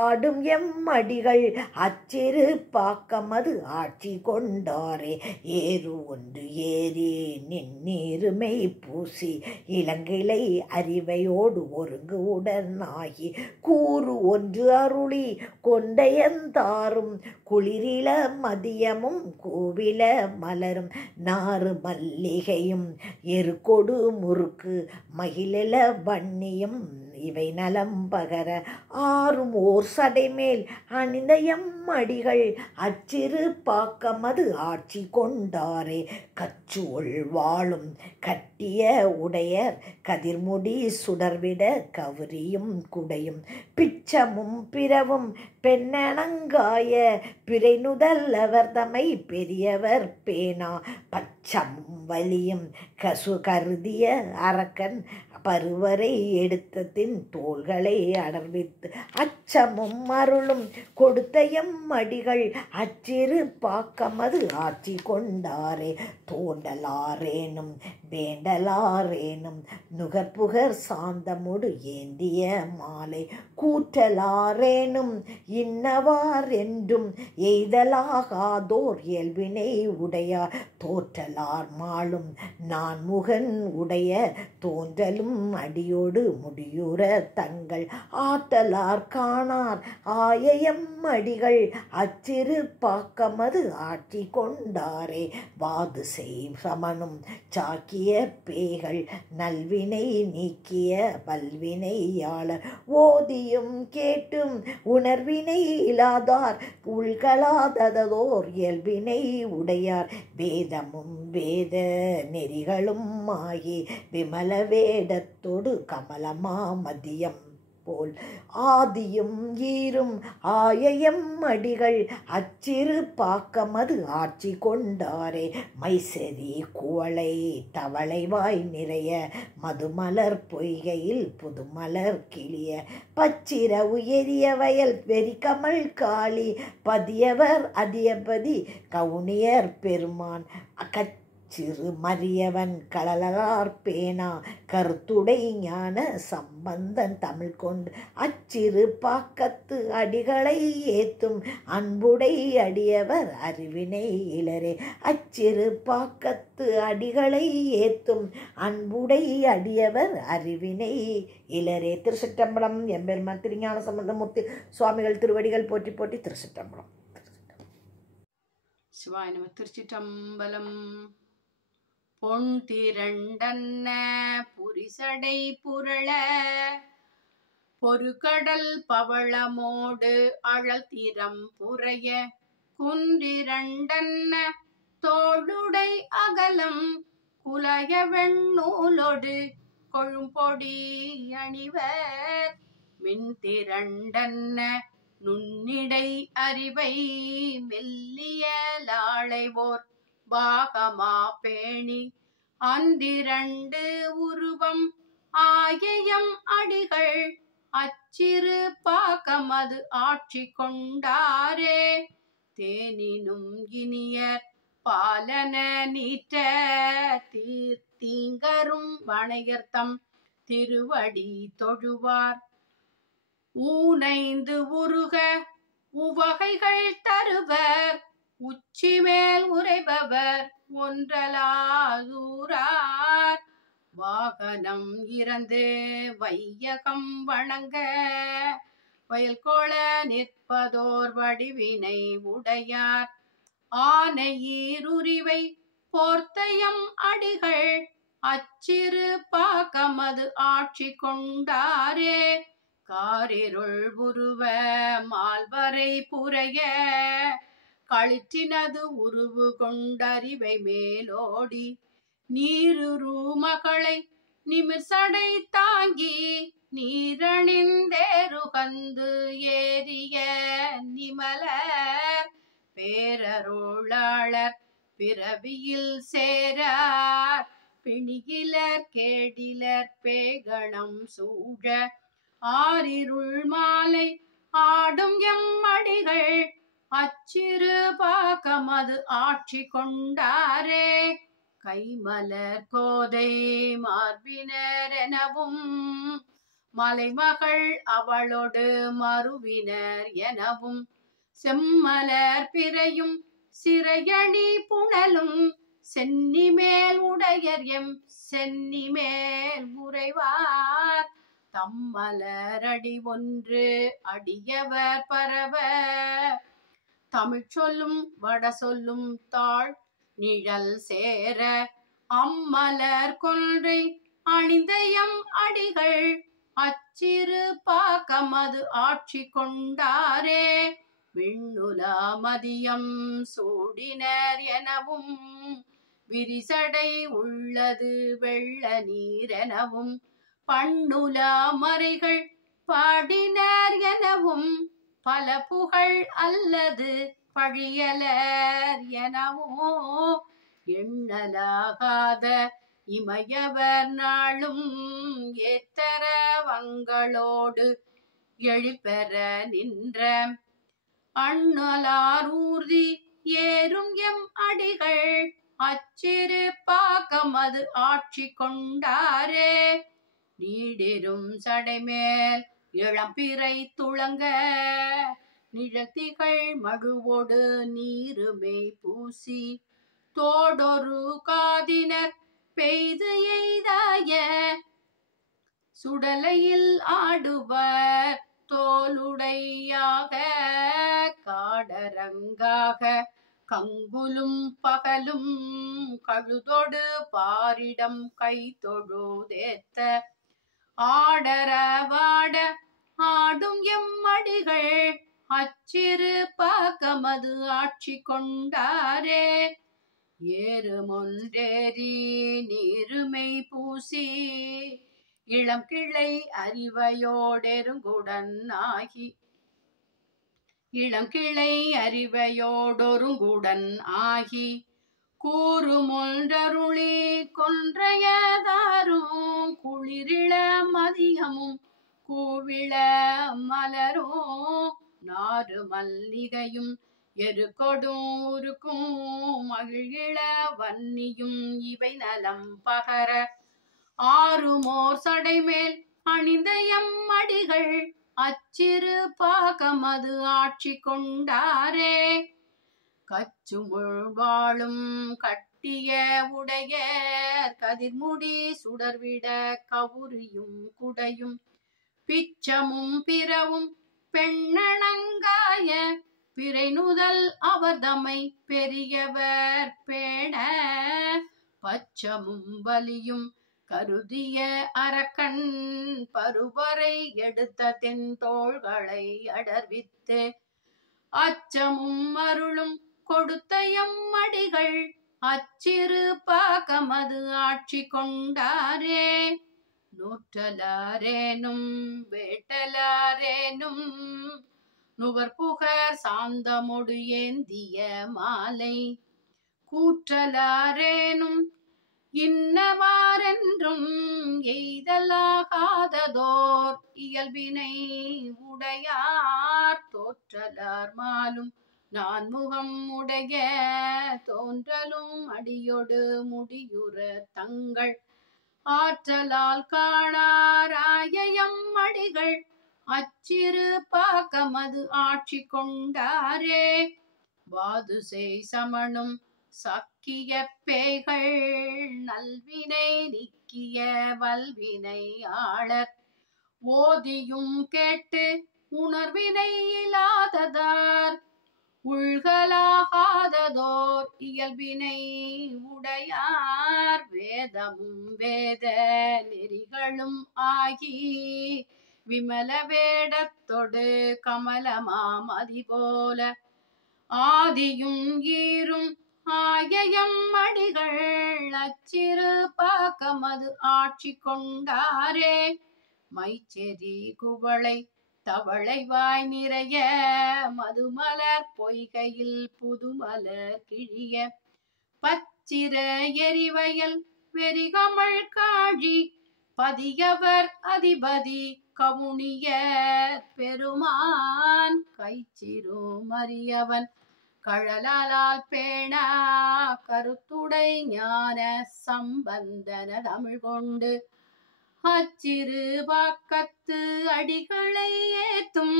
ஆடும் எம்மடிகள் அச்சிறு பாக்கமது ஆட்சி கொண்டாரே. ஏறு ஒன்று ஏறி நின்னீருமை பூசி இளங்கிளை அறிவையோடு ஒருங்கு உடன் ஆகி கூறு ஒன்று அருளி கொண்டையந்தாரும் குளிரில மதியமும் கோவில மலரும் நாறு மல்லிகையும் எருக்கொடு முறுக்கு மகிழ வன்னியும் இவை நலம் பகர ஆறும் ஓர் சடைமேல் அணிந்தயம் அடிகள் அச்சிறு பாக்கமது ஆட்சி கொண்டாரே. கச்சுள் வாழும் கட்டிய உடையர் கதிர்முடி சுடர்விட கவரியும் குடையும் பிச்சமும் பிறவும் பெண்ணணங்காய பிறைநுதல் அவர் தமை பெரியவர் பேனா பச்சமும் வலியும் கருதிய அரக்கன் பருவரை எடுத்ததின் தோள்களை அடர்வித்து அச்சமும் அருளும் கொடுத்தயம் அடிகள் அச்சிறு பாக்கமது ஆட்சி கொண்டாரே. தோண்டலாரேனும் வேண்டலாரேனும் நுகர்புகர் சாந்தமுடு ஏந்திய மாலை கூற்றலாரேனும் இன்னவார் என்றும் எய்தலாகாதோர் இயல்பினை உடையார் தோற்றலார் மாளும் நான் முகன் உடைய தோன்றலும் அடியோடு முடியுற தங்கள் ஆற்றலார் காணார் ஆயையம் அடிகள் அச்சிறு பாக்கமது ஆட்சி கொண்டாரே. வாது செய் சமனும் சாக்கிய பேய்கள் நல்வினை நீக்கிய பல்வினையாளர் ஓதியும் கேட்டும் உணர்வினை இல்லாதார் உள்களாததோர் இயல்பினை உடையார் வேதமும் வேத நெறிகளும் ஆகி விமல வேடத்தோடு கமலமா மதியம் போல் ஆதியும் ஈரும் ஆயையம் அடிகள் அச்சிறு பாக்கமது ஆட்சி கொண்டாரே. மைசெறி குவளை தவளை வாய் நிறைய மதுமலர் பொய்கையில் புதுமலர் கிளிய பச்சிர உயரிய வயல் வெறிக்கமல் காளி பதியவர் அதியபதி கவுனியர் பெருமான் சிறு மரியவன் கழலார் பேனா கருத்துடை ஞான சம்பந்தன் தமிழ் கொண்டு அச்சிறு பாக்கத்து அடிகளை ஏத்தும் அன்புடை அடியவர் அறிவினை இளரே. அச்சிறு பாக்கத்து அடிகளை ஏத்தும் அன்புடை அடியவர் அறிவினை இளரே. திருச்சிற்றம்பலம். எம்பெருமான் திருஞான சம்பந்தமூர்த்தி சுவாமிகள் திருவடிகள் போற்றி போற்றி. திருச்சிற்றம்பலம். சிவாய நம. திருச்சிற்றம்பலம். பொன் திரண்டன்ன புரிசடை புரள பொறுகடல் பவளமோடு அழல்திறம் புரைய குன்றிரண்டன்ன தோளுடை அகலம் குலைய வெண்ணூலோடு கொழும்பொடி அணிவர் மின் திரண்டன்ன நுண்ணிடை அறிவை மெல்லிய லாளைவோர் பாகமா பேணி அந்திரண்டு உருவம் ஆயையம் அடிகள் அச்சிறு பாகமது ஆட்சி கொண்டாரே. தேனினும் இனியர் பாலன நீற்ற தீங்கரும் வணையர்த்தம் திருவடி தொழுவார் ஊனைந்து உருக உவகைகள் தருவர் உச்சி மேல் உரைபவர் ஒன்றலாதூரார் வாகனம் இறந்து வையகம் வணங்க வயல் கோள நிற்பதோர் வடிவினை உடையார் ஆனையீருரிவை போர்த்தையம் அடிகள் அச்சிறு பாகமது ஆட்சி கொண்டாரே. காரிருள் உருவ மால்வரை புரைய களிற்றினது உருவு கொண்டறிவை மேலோடி நீருரு மகளை நிமிர்சடை தாங்கி நீரணிந்தேருகந்து ஏறிய நிமலர் பேரருளாளர் பிறவியில் சேரார் பிணிகிலர் கேடிலர் பேகணம் சூழ ஆரிருள் மாலை ஆடும் எம் அடிகள் அச்சிறு பாகமது ஆட்சி கொண்டாரே. கைமலர் கோதை மார்பினர் எனவும் மலைமகள் அவளோடு மறுவினர் எனவும் செம்மலர் பிறையும் சிறையணி புனலும் சென்னி மேல் உடையர் எம் சென்னி மேல் உறைவார் தம்மலரடி ஒன்று அடியவர் பரவ தமிழ் சொல்லும் வட சொல்லும் தாழ் நிழல் சேர அம்மலர் கொன்றை அணிந்தயம் அடிகள் அச்சிறு பாகமது ஆட்சி கொண்டாரே. விண்ணுலா மதியம் சூடினர் எனவும் விரிசடை உள்ளது வெள்ள நீரெனவும் பண்ணுலா மறைகள் பாடினர் எனவும் பல புகழ் அல்லது பழியலர் எனவும் எண்ணலாகாத இமையவர் நாளும் ஏத்தர வங்களோடு எழிற்பெற நின்ற அண்ணலார் ஊர்தி ஏறும் எம் அடிகள் அச்சிறு பாகமது ஆட்சி கொண்டாரே. நீடிரும் சடைமேல் இளம்பிறை துளங்க நிழத்திகள் மழுவோடு நீருமே பூசி தோடொரு காதினர் பெய்து எய்தாய சுடலையில் ஆடுவர் தோலுடையாக காடரங்காக கங்குலும் பகலும் கழுதொடு பாரிடம் கை தொழுதேத்த ஆடரவாட ஆடும் எம்மடிகள் அச்சிறு பாக்கமது ஆட்சி கொண்டாரே ஏறுமொன்றேறி நீருமை பூசி இளம் கிளை அறிவையோடெருங்குடன் ஆகி இளங்கிளை அறிவையோடொருங்குடன் ஆகி கூறுமொன்றருளி கொன்றையதாரும் குளிரிள மதியமும் கூவிள மலரும் நாறு மல்லிகையும் எருக்கொடும் உருக்கும் மகிழிள வன்னியும் இவை நலம் பகர ஆறுமோர் சடைமேல் அணிந்த எம்மடிகள் அச்சிறு பாகமது ஆட்சி கொண்டாரே கச்சுமுள் வாழும் கட்டிய உடைய கதிர்முடி சுடர்விட கவுரியும் குடையும் பிச்சமும் பிறவும் பெண்ணணங்காய பிறைநுதல் அவர்தமை பெரியவர் பேண பச்சமும் வலியும் கருதிய அரக்கன் பருவரை எடுத்த தென் தோள்களை அடர்வித்து அச்சமும் அருளும் கொடுத்த எம்மடிகள் அச்சிறு பாகமது ஆட்சி கொண்டாரே நூற்றலாரேனும் வேட்டலாரேனும் நுகர்புகர் சாந்தமொடு ஏந்திய மாலை கூற்றலாரேனும் இன்னவாரென்றும் எய்தலாகாததோர் இயல்பினை உடையார் தோற்றலார் மாலும் நான்முகம் உடைய தோன்றலும் அடியொடு முடியுற தங்கள் ஆற்றலால் காணாராயம் அடிகள் அச்சிறு பாகமது ஆட்சி கொண்டாரே வாதுசை சமணும் சக்கிய பேய்கள் நல்வினை நீக்கிய வல்வினை ஆளர் ஓதியும் கேட்டு உணர்வினை இல்லாததார் உள்களாகாததோர் இயல்பினை உடையார் வேதமும் வேத நெறிகளும் ஆகி விமல வேடத்தொடு கமலமாமதி போல ஆதியும் ஈரும் ஆயம் அடிகள் அச்சிறு பாகமது ஆட்சி கொண்டாரே மைச்செறி குவளை தவளை வாய் நிறைய மதுமலர் பொய்கையில் புதுமலர் கிழிய பச்சிர எரிவயல் வெறிகமள் காழி பதியவர் அதிபதி கவுனிய பெருமான் கைச்சிறு மரியவன் கழலால் பேணா கருத்துடை ஞான சம்பந்தன தமிழ் கொண்டு அச்சிறு வாக்கத்து அடிகளை ஏத்தும்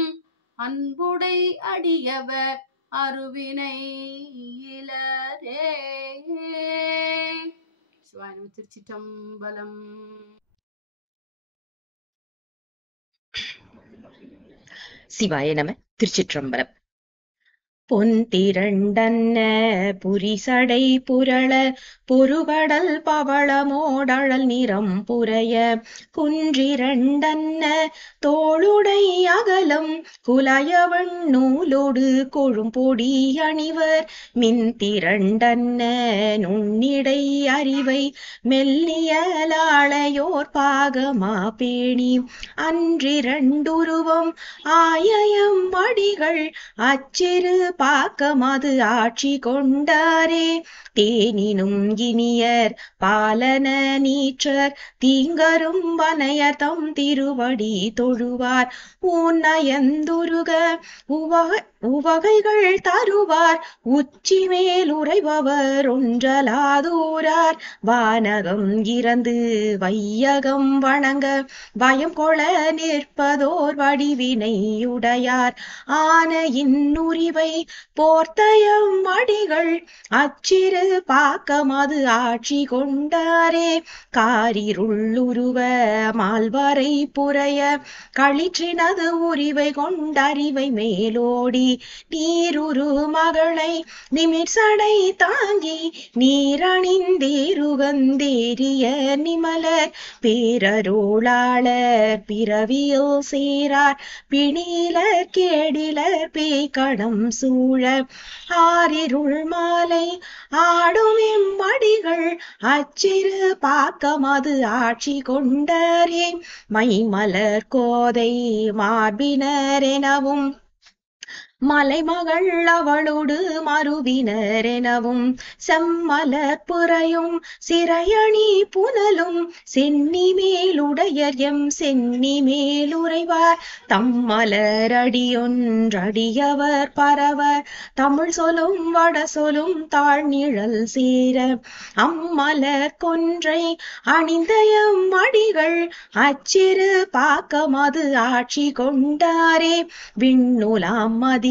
அன்புடை அடியவர் அருவினை இலரே. சிவாயம் திருச்சிற்றம்பலம். சிவாய நம. திருச்சிற்றம்பலம். பொன் திரண்டன்ன புரிசடை புரள பொருகடல் பவளமோடழல் நிறம் புரைய குன்றிரண்டன்ன தோளுடை அகலம் குலையவன் நூலோடு கொழும்பொடி அணிவர் மின் திரண்டன்ன நுண்ணிடை அறிவை மெல்லியலாளையோர் பாகமா பேணி அன்றிரண்டுருவம் ஆயம் அடிகள் அச்சிறு பாக்கமது ஆட்சி கொண்டாரே தேனினும் இனியர் பாலன நீற்றர் தீங்கரும் வனையர் தம் திருவடி தொழுவார் ஊன்னயந்துருக உவகைகள் தருவார் உச்சி மேல் உறைபவர் ஒன்றலாதூரார் வானகம் இறந்து வையகம் வணங்க பயம் கொள நிற்பதோர் வடிவினையுடையார் ஆனையின் உரிவை போர்த்தயம் அடிகள் அச்சிறு பாக்கமது ஆட்சி கொண்டாரே காரிருள்ளுருவ மால்வரை புரைய களிற்றினது உரிவை கொண்டறிவை மேலோடி நீருரு மகளை நிமிர்சடை தாங்கி நீரணிந்தேருகந்தேரிய நிமலர் பேரருளாளர் பிறவியில் சேரார் பிணிலர் கேடிலர் பேய்கணம் சூழ ஆரிருள் மாலை ஆடும் எம்மடிகள் அச்சிறு பாக்கமது ஆட்சி கொண்டாரே மைமலர் கோதை மார்பினர் எனவும் மலைமகள் அவளோடு மறுவினர் எனவும் செம்மலர் புறையும் சிறையணி புனலும் சென்னி மேலுடையர் எம் சென்னி மேலுறைவார் தம்மலர் அடியொன்றடியவர் பரவர் தமிழ் சொலும் வட சொலும் தாழ்நிழல் சேர அம்மலர் கொன்றை அணிந்தயம் அடிகள் அச்சிறு பாக்கமது ஆட்சி கொண்டாரே விண்ணுலாம் மதியம்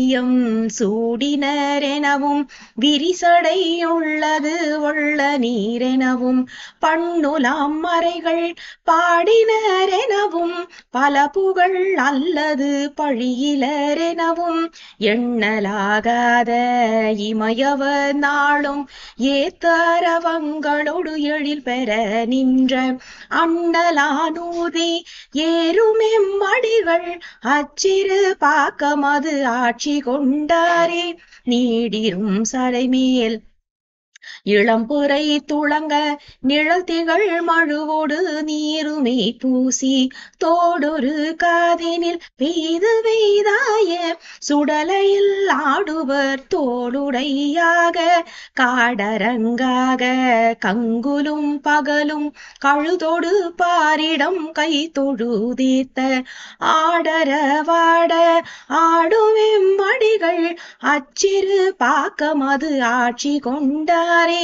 சூடினர் எனவும் விரிசடை உள்ளது உள்ள நீரெனவும் பண்ணுலாம் மறைகள் பாடினர் எனவும் பல புகழ் அல்லது பழியிலர் எனவும் எண்ணலாகாத இமயவர் நாளும் ஏத்தரவங்களோடு எழில் பெற நின்ற அண்ணலானூதி ஏறுமெம் அடிகள் அச்சிறு பாக்கமது ஆட்சி கொண்டாரே நீடிரும் சடைமேல் இளம்புரை துளங்க நிழல் திகழ் மழுவோடு நீருமே பூசி தோடொரு காதினில் பெய்து வெய்தாய சுடலையில் ஆடுவர் தோளுடையாக காடரங்காக கங்குலும் பகலும் கழுதொடு பாரிடம் கை தொழுதேத்த ஆடரவாட ஆடுமெம் அடிகள் அச்சிறு பாக்கமது ஆட்சி கொண்டாரே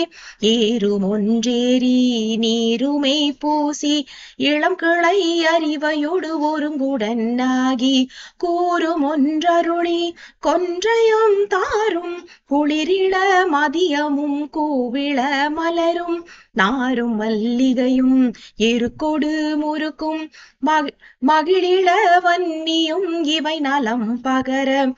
ஏறும் ஒன்றேறி நீருமை பூசி இளம் கிளை அறிவையோடு ஒருங்குடனாகி கூறும் ஒன்றருளி கொன்றையும் தாரும் குளிரிள மதியமும் கூவிள மலரும் நாரும் மல்லிகையும் எருக்கொடு முறுக்கும் மகிழிள வன்னியும் இவை நலம் பகர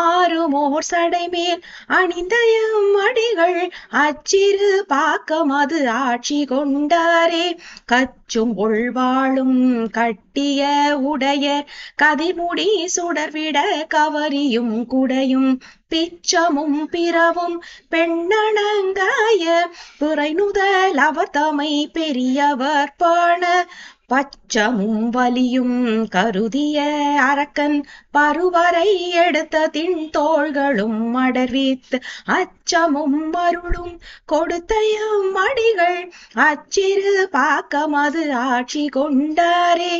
ஆறுமோர் சடைமேல் அணிந்தயம் அடிகள் அச்சிறு பாக்கமது ஆட்சி கொண்டாரே கச்சும் உள்வாளும் கட்டிய உடையர் கதிர்முடி சுடர்விட கவரியும் குடையும் பிச்சமும் பிறவும் பெண்ணணங்காய புரைநுதல் அவர் தமை பெரியவர் பாண பச்சமும் வலியும் கருதிய அரக்கன் பருவரை எடுத்த தின்தோள்களும் அடர்வித்து அச்சமும் அருளும் கொடுத்தையும் அடிகள் அச்சிறு பாக்கமது ஆட்சி கொண்டாரே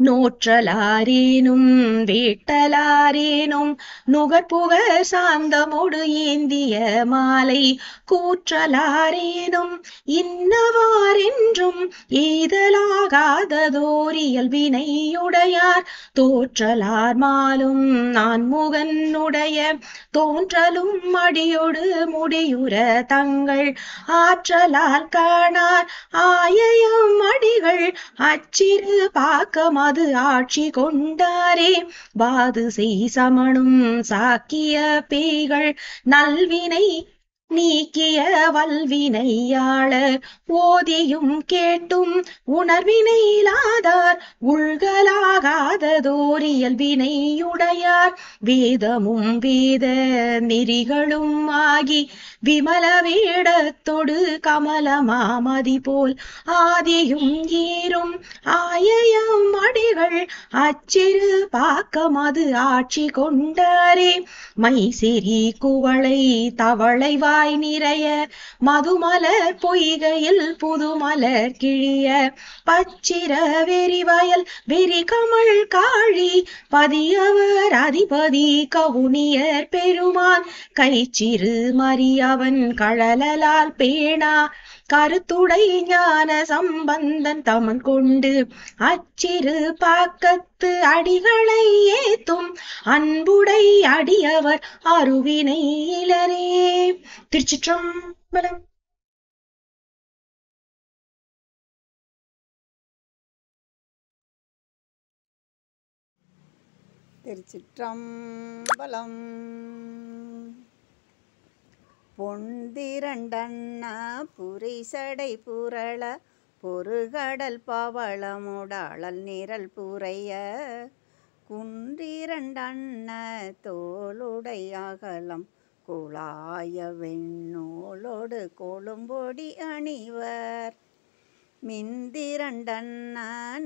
நோற்றலாரேனும் வேட்டலாரேனும் நுகர்புகர் சாந்தமோடு ஏந்திய மாலை கூற்றலாரேனும் இன்னவாரென்றும் ஏதலாகாததோரியல் வினையுடையார் தோற்றலார் மாலும் நான் முகனுடைய தோன்றலும் அடியோடு முடியுற தங்கள் ஆற்றலால் காணார் ஆயயம் அடிகள் அச்சிறு பாக்கமது ஆட்சி கொண்டாரே வாது செய் சமணும் சாக்கிய பேய்கள் நல்வினை நீக்கிய வல்வினையாளர் ஓதியும் கேட்டும் உணர்வினையிலாதார் உள்கலாகாததோரியல் வினையுடையார் வேதமும் வேத நெறிகளும் ஆகி விமல வேடத்தொடு கமல மாமதி போல் ஆதியும் ஈரும் ஆயயம் அடி திருவடிகள் அச்சிறு பாக்கமது ஆட்சி கொண்டாரே. மைசிறி குவளை தவளை வாய் நிறைய மதுமலர் பொய்கையில் புதுமலர் கிழிய பச்சிர வெறிவயல் வெறி கமல் காழி பதியவர் அதிபதி கவுனியர் பெருமான் கைச்சிறு மரியவன் கழலால் பேணா கருத்துடை ஞான சம்பந்தன் தமன் கொண்டு அச்சிறு பாக்கத்து அடிகளை ஏத்தும் அன்புடை அடியவர் அருவினை இலரே. திருச்சிற்றம்பலம். திருச்சிற்றம்பலம். பொந்திரண்டன்ன புரிசடை புரள பொறுகடல் பவளமுடாளல் நிரல் புரைய குன்றிரண்டன்ன தோளுடை அகலம் குழாய வெண்ணோலோடு கொழும்பொடி அணிவர் மிந்திரண்டன்ன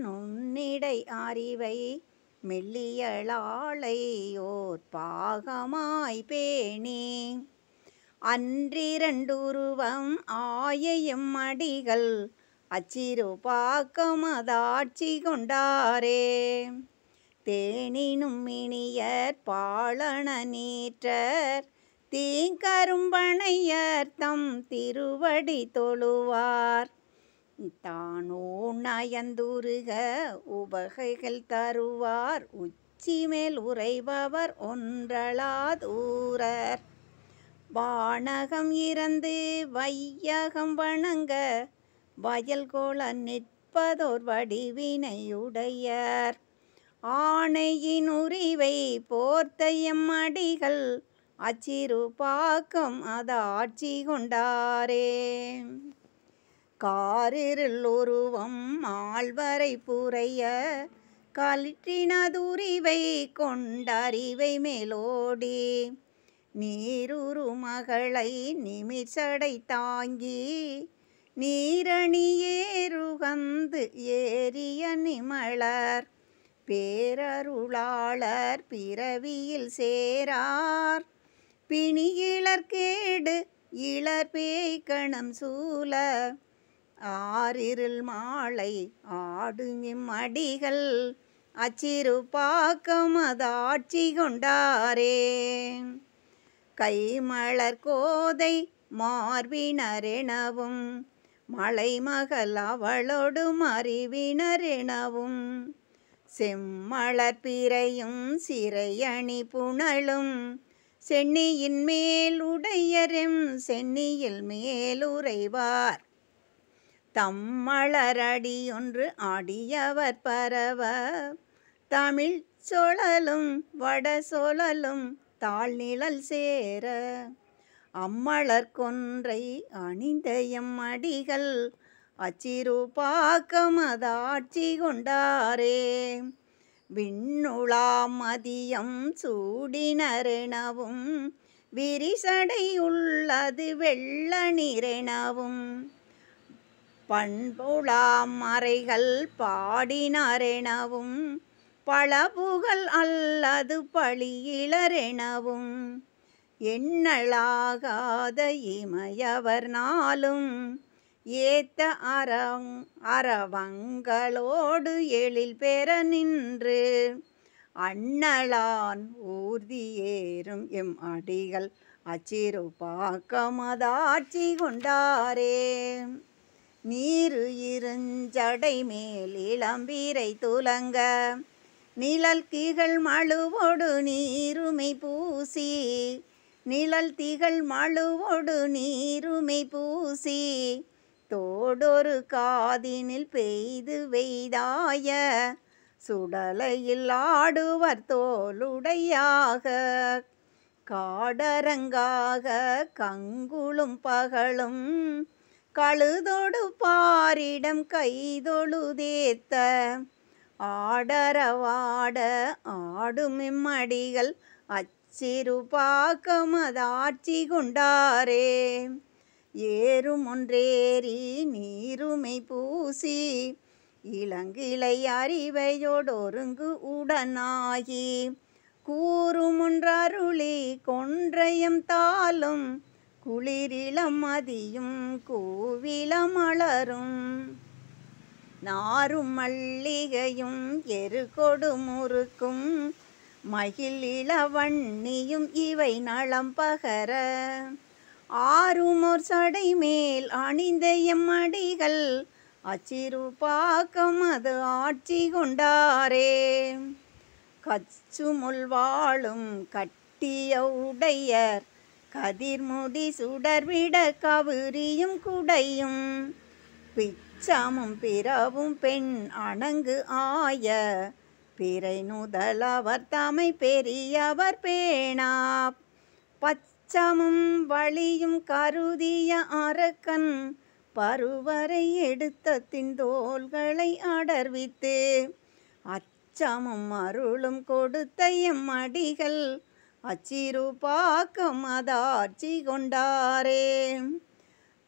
நுண்ணிடை அறிவை மெல்லியளாளை ஓர் பாகமாய் பேணி அன்றிரண்டுருவம் ஆயையும் அடிகள் அச்சிறு பாக்கமதாட்சி கொண்டாரே. தேனினும் இனியர் பாலன நீற்றர் தீங்கரும்பணையர் தம் திருவடி தொழுவார் தானோ நயந்துருக உபகைகள் தருவார் உச்சி மேல் உறைபவர் ஒன்றலாதூரர் வானகம் இறந்து வையகம் வணங்க வயல் கோல நிற்பதோர் வடிவினையுடையர் ஆணையின் உரிவை போர்த்தையம் அடிகள் அச்சிறு பாக்கம் அதாட்சி கொண்டாரே. காரிருள் உருவம் ஆழ்வரை புரைய கலிற்றினதுரிவை கொண்டறிவை மேலோடி நீருரு மகளை நிமிர்சடை தாங்கி நீரணியேருகந்து ஏறிய நிமலர் பேரருளாளர் பிறவியில் சேரார் பிணியிலர் கேடு இளர் பேய்கணம் சூல ஆரிருள் மாலை ஆடுங்கிம் அடிகள் அச்சிறு பாக்கம் அதாட்சி கொண்டாரே. கைமலர் கோதை மார்பினரெனவும் மலைமகள் அவளோடு அறிவினரெனவும் செம்மலர் பிறையும் சிறையணி புனலும் சென்னியின் மேல் உடையரெம் சென்னியில் மேலுறைவார் தம்மலரடியொன்று ஆடியவர் பரவ தமிழ் சொலலும் வட சொலலும் தாழ்நிழல் சேர அம்மலர் கொன்றை அணிந்த எம் அடிகள் அச்சிறு பாக்கம் அதாட்சி கொண்டாரே. விண்ணுளாம் மதியம் சூடினரெனவும் விரிசடை உள்ளது வெள்ள நீரெனவும் பண்புளாம் மறைகள் பாடினரெனவும் பழபுகழ் அல்லது பழியிலரெனவும் எண்ணலாகாத இமையவர் நாளும் ஏத்த அரவங்களோடு எழில் பெற நின்று அண்ணலான் ஊர்தி ஏறும் எம் அடிகள் அச்சிறு பாக்கம் அதாட்சி கொண்டாரே. நீரு இருஞ்சடை மேல் இளம்பீரை துலங்க நிழல் திகழ் மழுவோடு நீருமை பூசி நிழல் திகழ் மழுவோடு நீருமை பூசி தோடொரு காதினில் பெய்து வெய்தாய சுடலையில் ஆடுவர் தோளுடையாக காடரங்காக கங்குளும் பகலும் கழுதொடு பாரிடம் கைதொழுதேத்த ஆடரவாட ஆடும் இம்மடிகள் அச்சிறு பாக்கம் அதாட்சி கொண்டாரே. ஏறும் ஒன்றேறி நீருமை பூசி இளங்கிளை அறிவையோடொருங்கு உடனாகி கூறுமுன்றருளி கொன்றையம் தாளும் குளிரிளம் மதியும் கூவிளமலரும் நாரும் மல்லிகையும் எருகொடு முறுக்கும் மகிழ் இளவண்ணியும் இவை நலம் பகர ஆறுமோர் சடை மேல் அணிந்த எம்மடிகள் அச்சிறுபாக்கம் அது ஆட்சி கொண்டாரே கச்சுமுள் வாழும் கட்டிய உடையர் கதிர்முடி சுடர்விட கவுரியும் குடையும் பிச்சமும் பிறவும் பெண் அணங்கு ஆய பிறை நுதலவர் தமை பெரியவர் பேணா பச்சமும் வழியும் கருதிய அரக்கன் பருவரை எடுத்த தின்தோள்களை அடர்வித்து அச்சமும் அருளும் கொடுத்த எம்மடிகள் அச்சிறுபாக்கம் அதாட்சி கொண்டாரே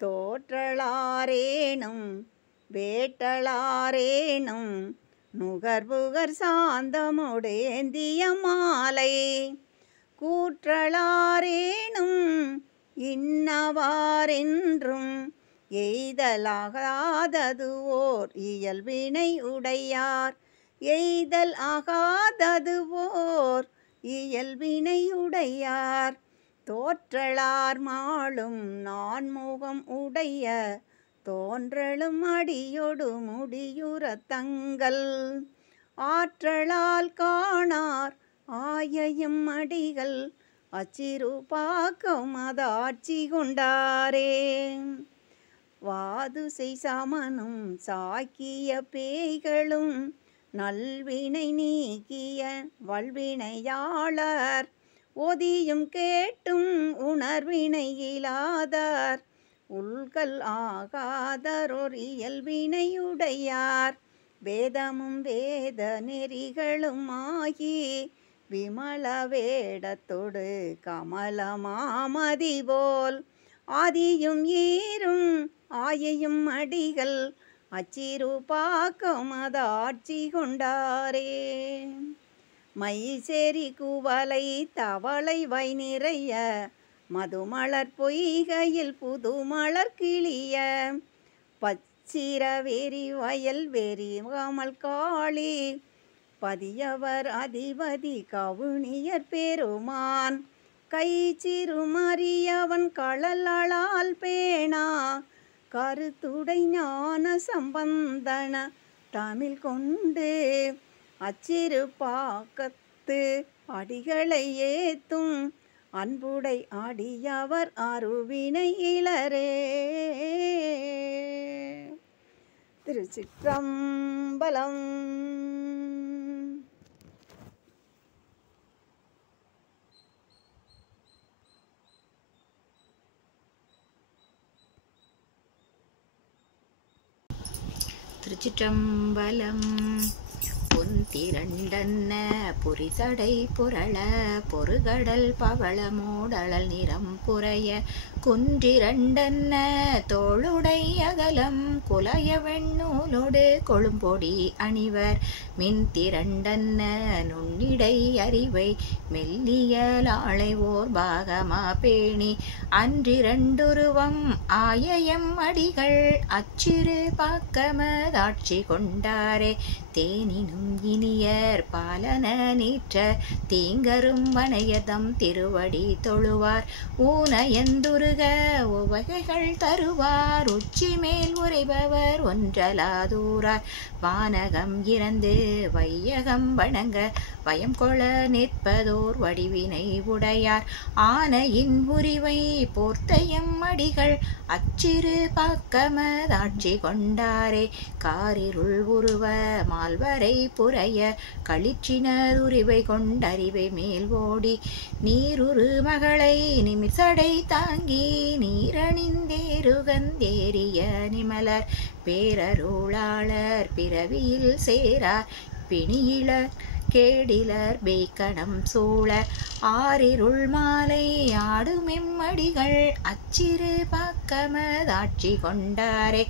தோற்றலாரேனும் வேட்டலாரேனும் நுகர்வுகர் சாந்தமுடேந்திய மாலை கூற்றலாரேனும் இன்னவாரென்றும் எய்தலாகாதது ஓர் இயல்பினை உடையார் எய்தல் ஆகாதது ஓர் இயல்பினை உடையார் தோற்றலார் மாளும் நான்முகம் உடைய தோன்றலும் அடியொடு முடியுற தங்கள் ஆற்றலால் காணார் ஆயையும் அடிகள் அச்சிறுபாக்கம் அதாட்சி கொண்டாரே வாதுசை சமனும் சாக்கிய பேய்களும் நல்வினை நீக்கிய வல்வினையாளர் ஒதியும் கேட்டும் உணர்வினை இலாதார் உள்கள் ஆகாதரோர் இயல்பினையுடையார் வேதமும் வேத நெறிகளும் ஆகி விமல வேடத்தொடு கமலமாமதி போல் ஆதியும் ஈரும் ஆயையும் அடிகள் அச்சிறுபாக்கம் அதாட்சி கொண்டாரே மைசேரி குவலை தவளை வை நிறைய மதுமலர் பொய்கையில் புதுமலர் கிளிய பச்சிர வெறி வயல் வெறி கமல் காளி பதியவர் அதிபதி கவுனியர் பெருமான் கை சிறுமறியவன் களலால் பேணா கருத்துடை ஞான சம்பந்தன தமிழ் கொண்டு அச்சிறுபாக்கத்து அடிகளை ஏத்தும் அன்புடை அடியவர் அருவினை இளரே. திருச்சிற்றம்பலம். திருச்சிற்றம்பலம். பொன்திரண்டன்ன புரிசடை புரள பொறுகடல் பவள மூடழல் நிறம் புரைய குன்றிரண்டன்ன தோளுடை அகலம் குலைய வெண்ணூலோடு கொழும்பொடி அணிவர் மின்திரண்டன்ன நுண்ணிடை அறிவை மெல்லியலாளை ஓர் பாகமா பேணி அன்றிரண்டுருவம் ஆயயம் அடிகள் அச்சிறு பாக்கமதாட்சி கொண்டாரே. தேனினும் இனியர் பாலன நீற்ற தீங்கரும் வனையதம் திருவடி தொழுவார் ஊனயந்துருக உவகைகள் தருவார் உச்சி மேல் உரைபவர் ஒன்றலாதூரார் வானகம் இறந்து வையகம் வணங்க பயம் கொள நிற்பதோர் வடிவினை உடையார் ஆனையின் உரிவை போர்த்தையம் அடிகள் அச்சிறு பாக்கமதாட்சி கொண்டாரே. காரிருள் உருவ மால்வரை புரைய களிற்றினதுரிவை கொண்டறிவை மேல் ஓடி நீருரு மகளை நிமிர்சடை தாங்கி நீரணிந்தேருகந்தேறிய நிமலர் பேரருளாளர் பிறவியில் சேரார் பிணியிலர் கேடிலர் பேய்கணம் சூழ ஆரிருள் மாலை ஆடுமெம்மடிகள் அச்சிறு பாக்கமதாட்சி கொண்டாரே.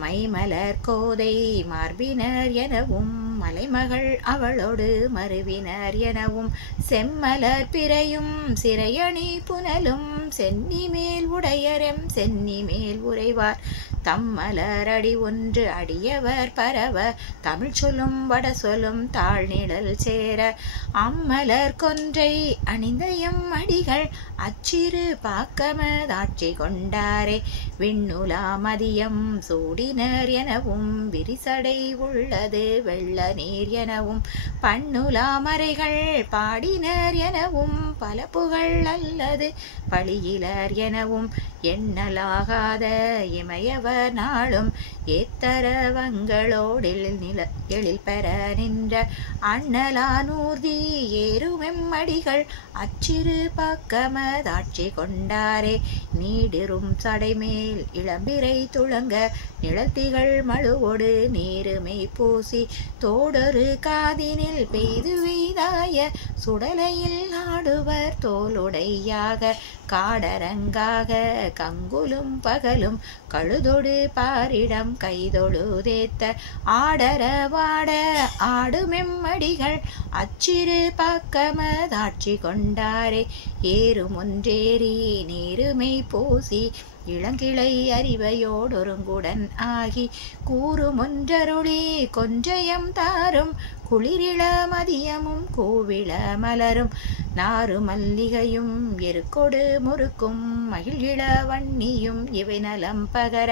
மைமலர் கோதை மார்பினர் எனவும் மலைமகள் அவளோடு மருவினர் எனவும் செம்மலர் பிறையும் சிறையணி புனலும் சென்னி மேல் உடையரெம் சென்னி மேல் உறைவார் தம்மலர் அடி ஒன்று அடியவர் பரவ தமிழ் சொல்லும் வட சொல்லும் தாழ்நிழல் சேர அம்மலர் கொன்றை அணிந்த எம் அடிகள் அச்சிறு பாக்கமதாட்சி கொண்டாரே விண்ணுலா மதியம் சூடினர் எனவும் விரிசடை உள்ளது வெள்ள நீர் எனவும் பண்ணுலா மறைகள் பாடினர் எனவும் பல புகழ் அல்லது பழியிலர் எனவும் எண்ணலாகாத இமையவர் நாளும் ஏத்தரவங்களோடில் எழில் பெற நின்ற அண்ணலானூர்தி ஏறுமெம்மடிகள் அச்சிறு பக்கமதாட்சி கொண்டாரே நீடிரும் சடைமேல் இளம்பிரை துளங்க நிழத்திகள் மழுவோடு நீருமை பூசி தோடொரு காதினில் பெய்து வெய்தாய சுடலையில் ஆடுவர் தோளுடையாக காடரங்காக கங்குலும் பகலும் கழுதொடு பாரிடம் கைதொழுதேத்த ஆடர வாட ஆடுமெம்மடிகள் அச்சிறு பக்கமதாட்சி கொண்டாரே ஏறும் ஒன்றேறி நீருமை பூசி இளங்கிளை அறிவையோடொருங்குடன் ஆகி கூறுமொன்றருளி கொஞ்சயம் தாரும் குளிரிள மதியமும் கூவிள மலரும் நாறு மல்லிகையும் எருக்கொடு முறுக்கும் மகிழ்கிள வன்னியும் இவை நலம் பகர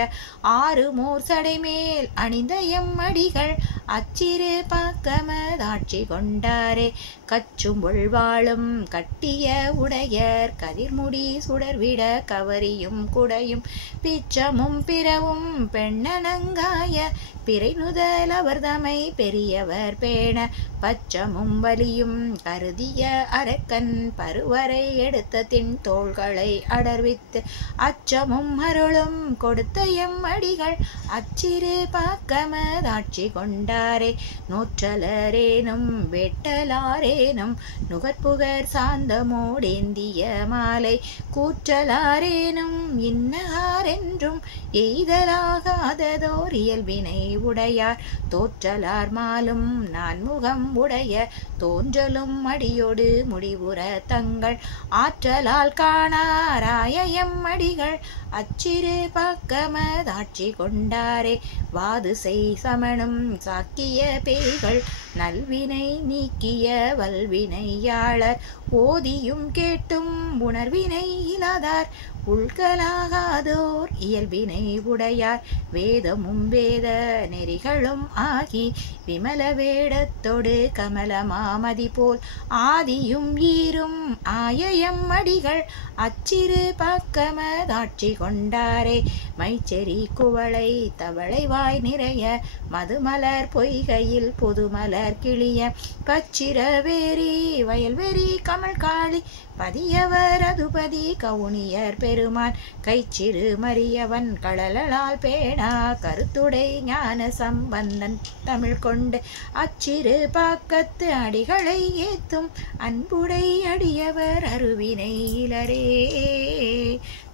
ஆறு மோர் சடைமேல் அணிந்த எம் அடிகள் அச்சிறு பாக்கமதாட்சி கொண்டாரே கச்சும் ஒள்வாளும் கட்டிய உடையர் கதிர்முடி சுடர்விட கவரியும் குடையும் பிச்சமும் பிறவும் பெண்ணனங்காய பிறை நுதல் அவர் தமை பெரியவர் பேண பச்சமும் வலியும் கருதிய அரக்கன் பருவரை எடுத்த தின் தோள்களை அடர்வித்து அச்சமும் அருளும் கொடுத்த எம் அடிகள் அச்சிறு பாக்கமதாட்சி கொண்டாரே நூற்றலரேனும் வெட்டலாரேனும் நுகர்புகர் சாந்தமோடேந்திய மாலை கூற்றலாரேனும் இன்னாரென்றும் எய்தலாகாததோர் இயல்பினை உடையார் தோற்றலார் மாலும் நான்முகம் உடைய தோன்றலும் அடியோடு முடிவுற தங்கள் ஆற்றலால் காணாராய எம் அடிகள் அச்சிறு பக்கமதாட்சி கொண்டாரே வாது செய் சமணும் சாக்கிய பேய்கள் நல்வினை நீக்கிய வல்வினையாளர் ஓதியும் கேட்டும் உணர்வினை இலாதார் உள்களாகாதோர் இயல்பினை உடையார் வேதமும் வேத நெறிகளும் ஆகி விமல வேடத்தொடு கமல மாமதி போல் ஆதியும் ஈரும் ஆயயம் அடிகள் அச்சிறு பக்கமதாட்சி கொண்டாரே மைச்செறி குவளை தவளை வாய் நிறைய மதுமலர் பொய்கையில் புதுமலர் கிளிய பச்சிரவேரி வயல்வெறி கமல் காளி பதியவர் அதுபதி கவுனியர் பெருமான் கைச்சிறு மரியவன் களலால் பேணா கருத்துடை ஞான சம்பந்தன் தமிழ் கொண்டு அச்சிறு பாக்கத்து அடிகளை ஏத்தும் அன்புடை அடியவர் அருவினை இலரே.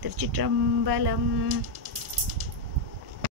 திருச்சிற்றம்பலம்.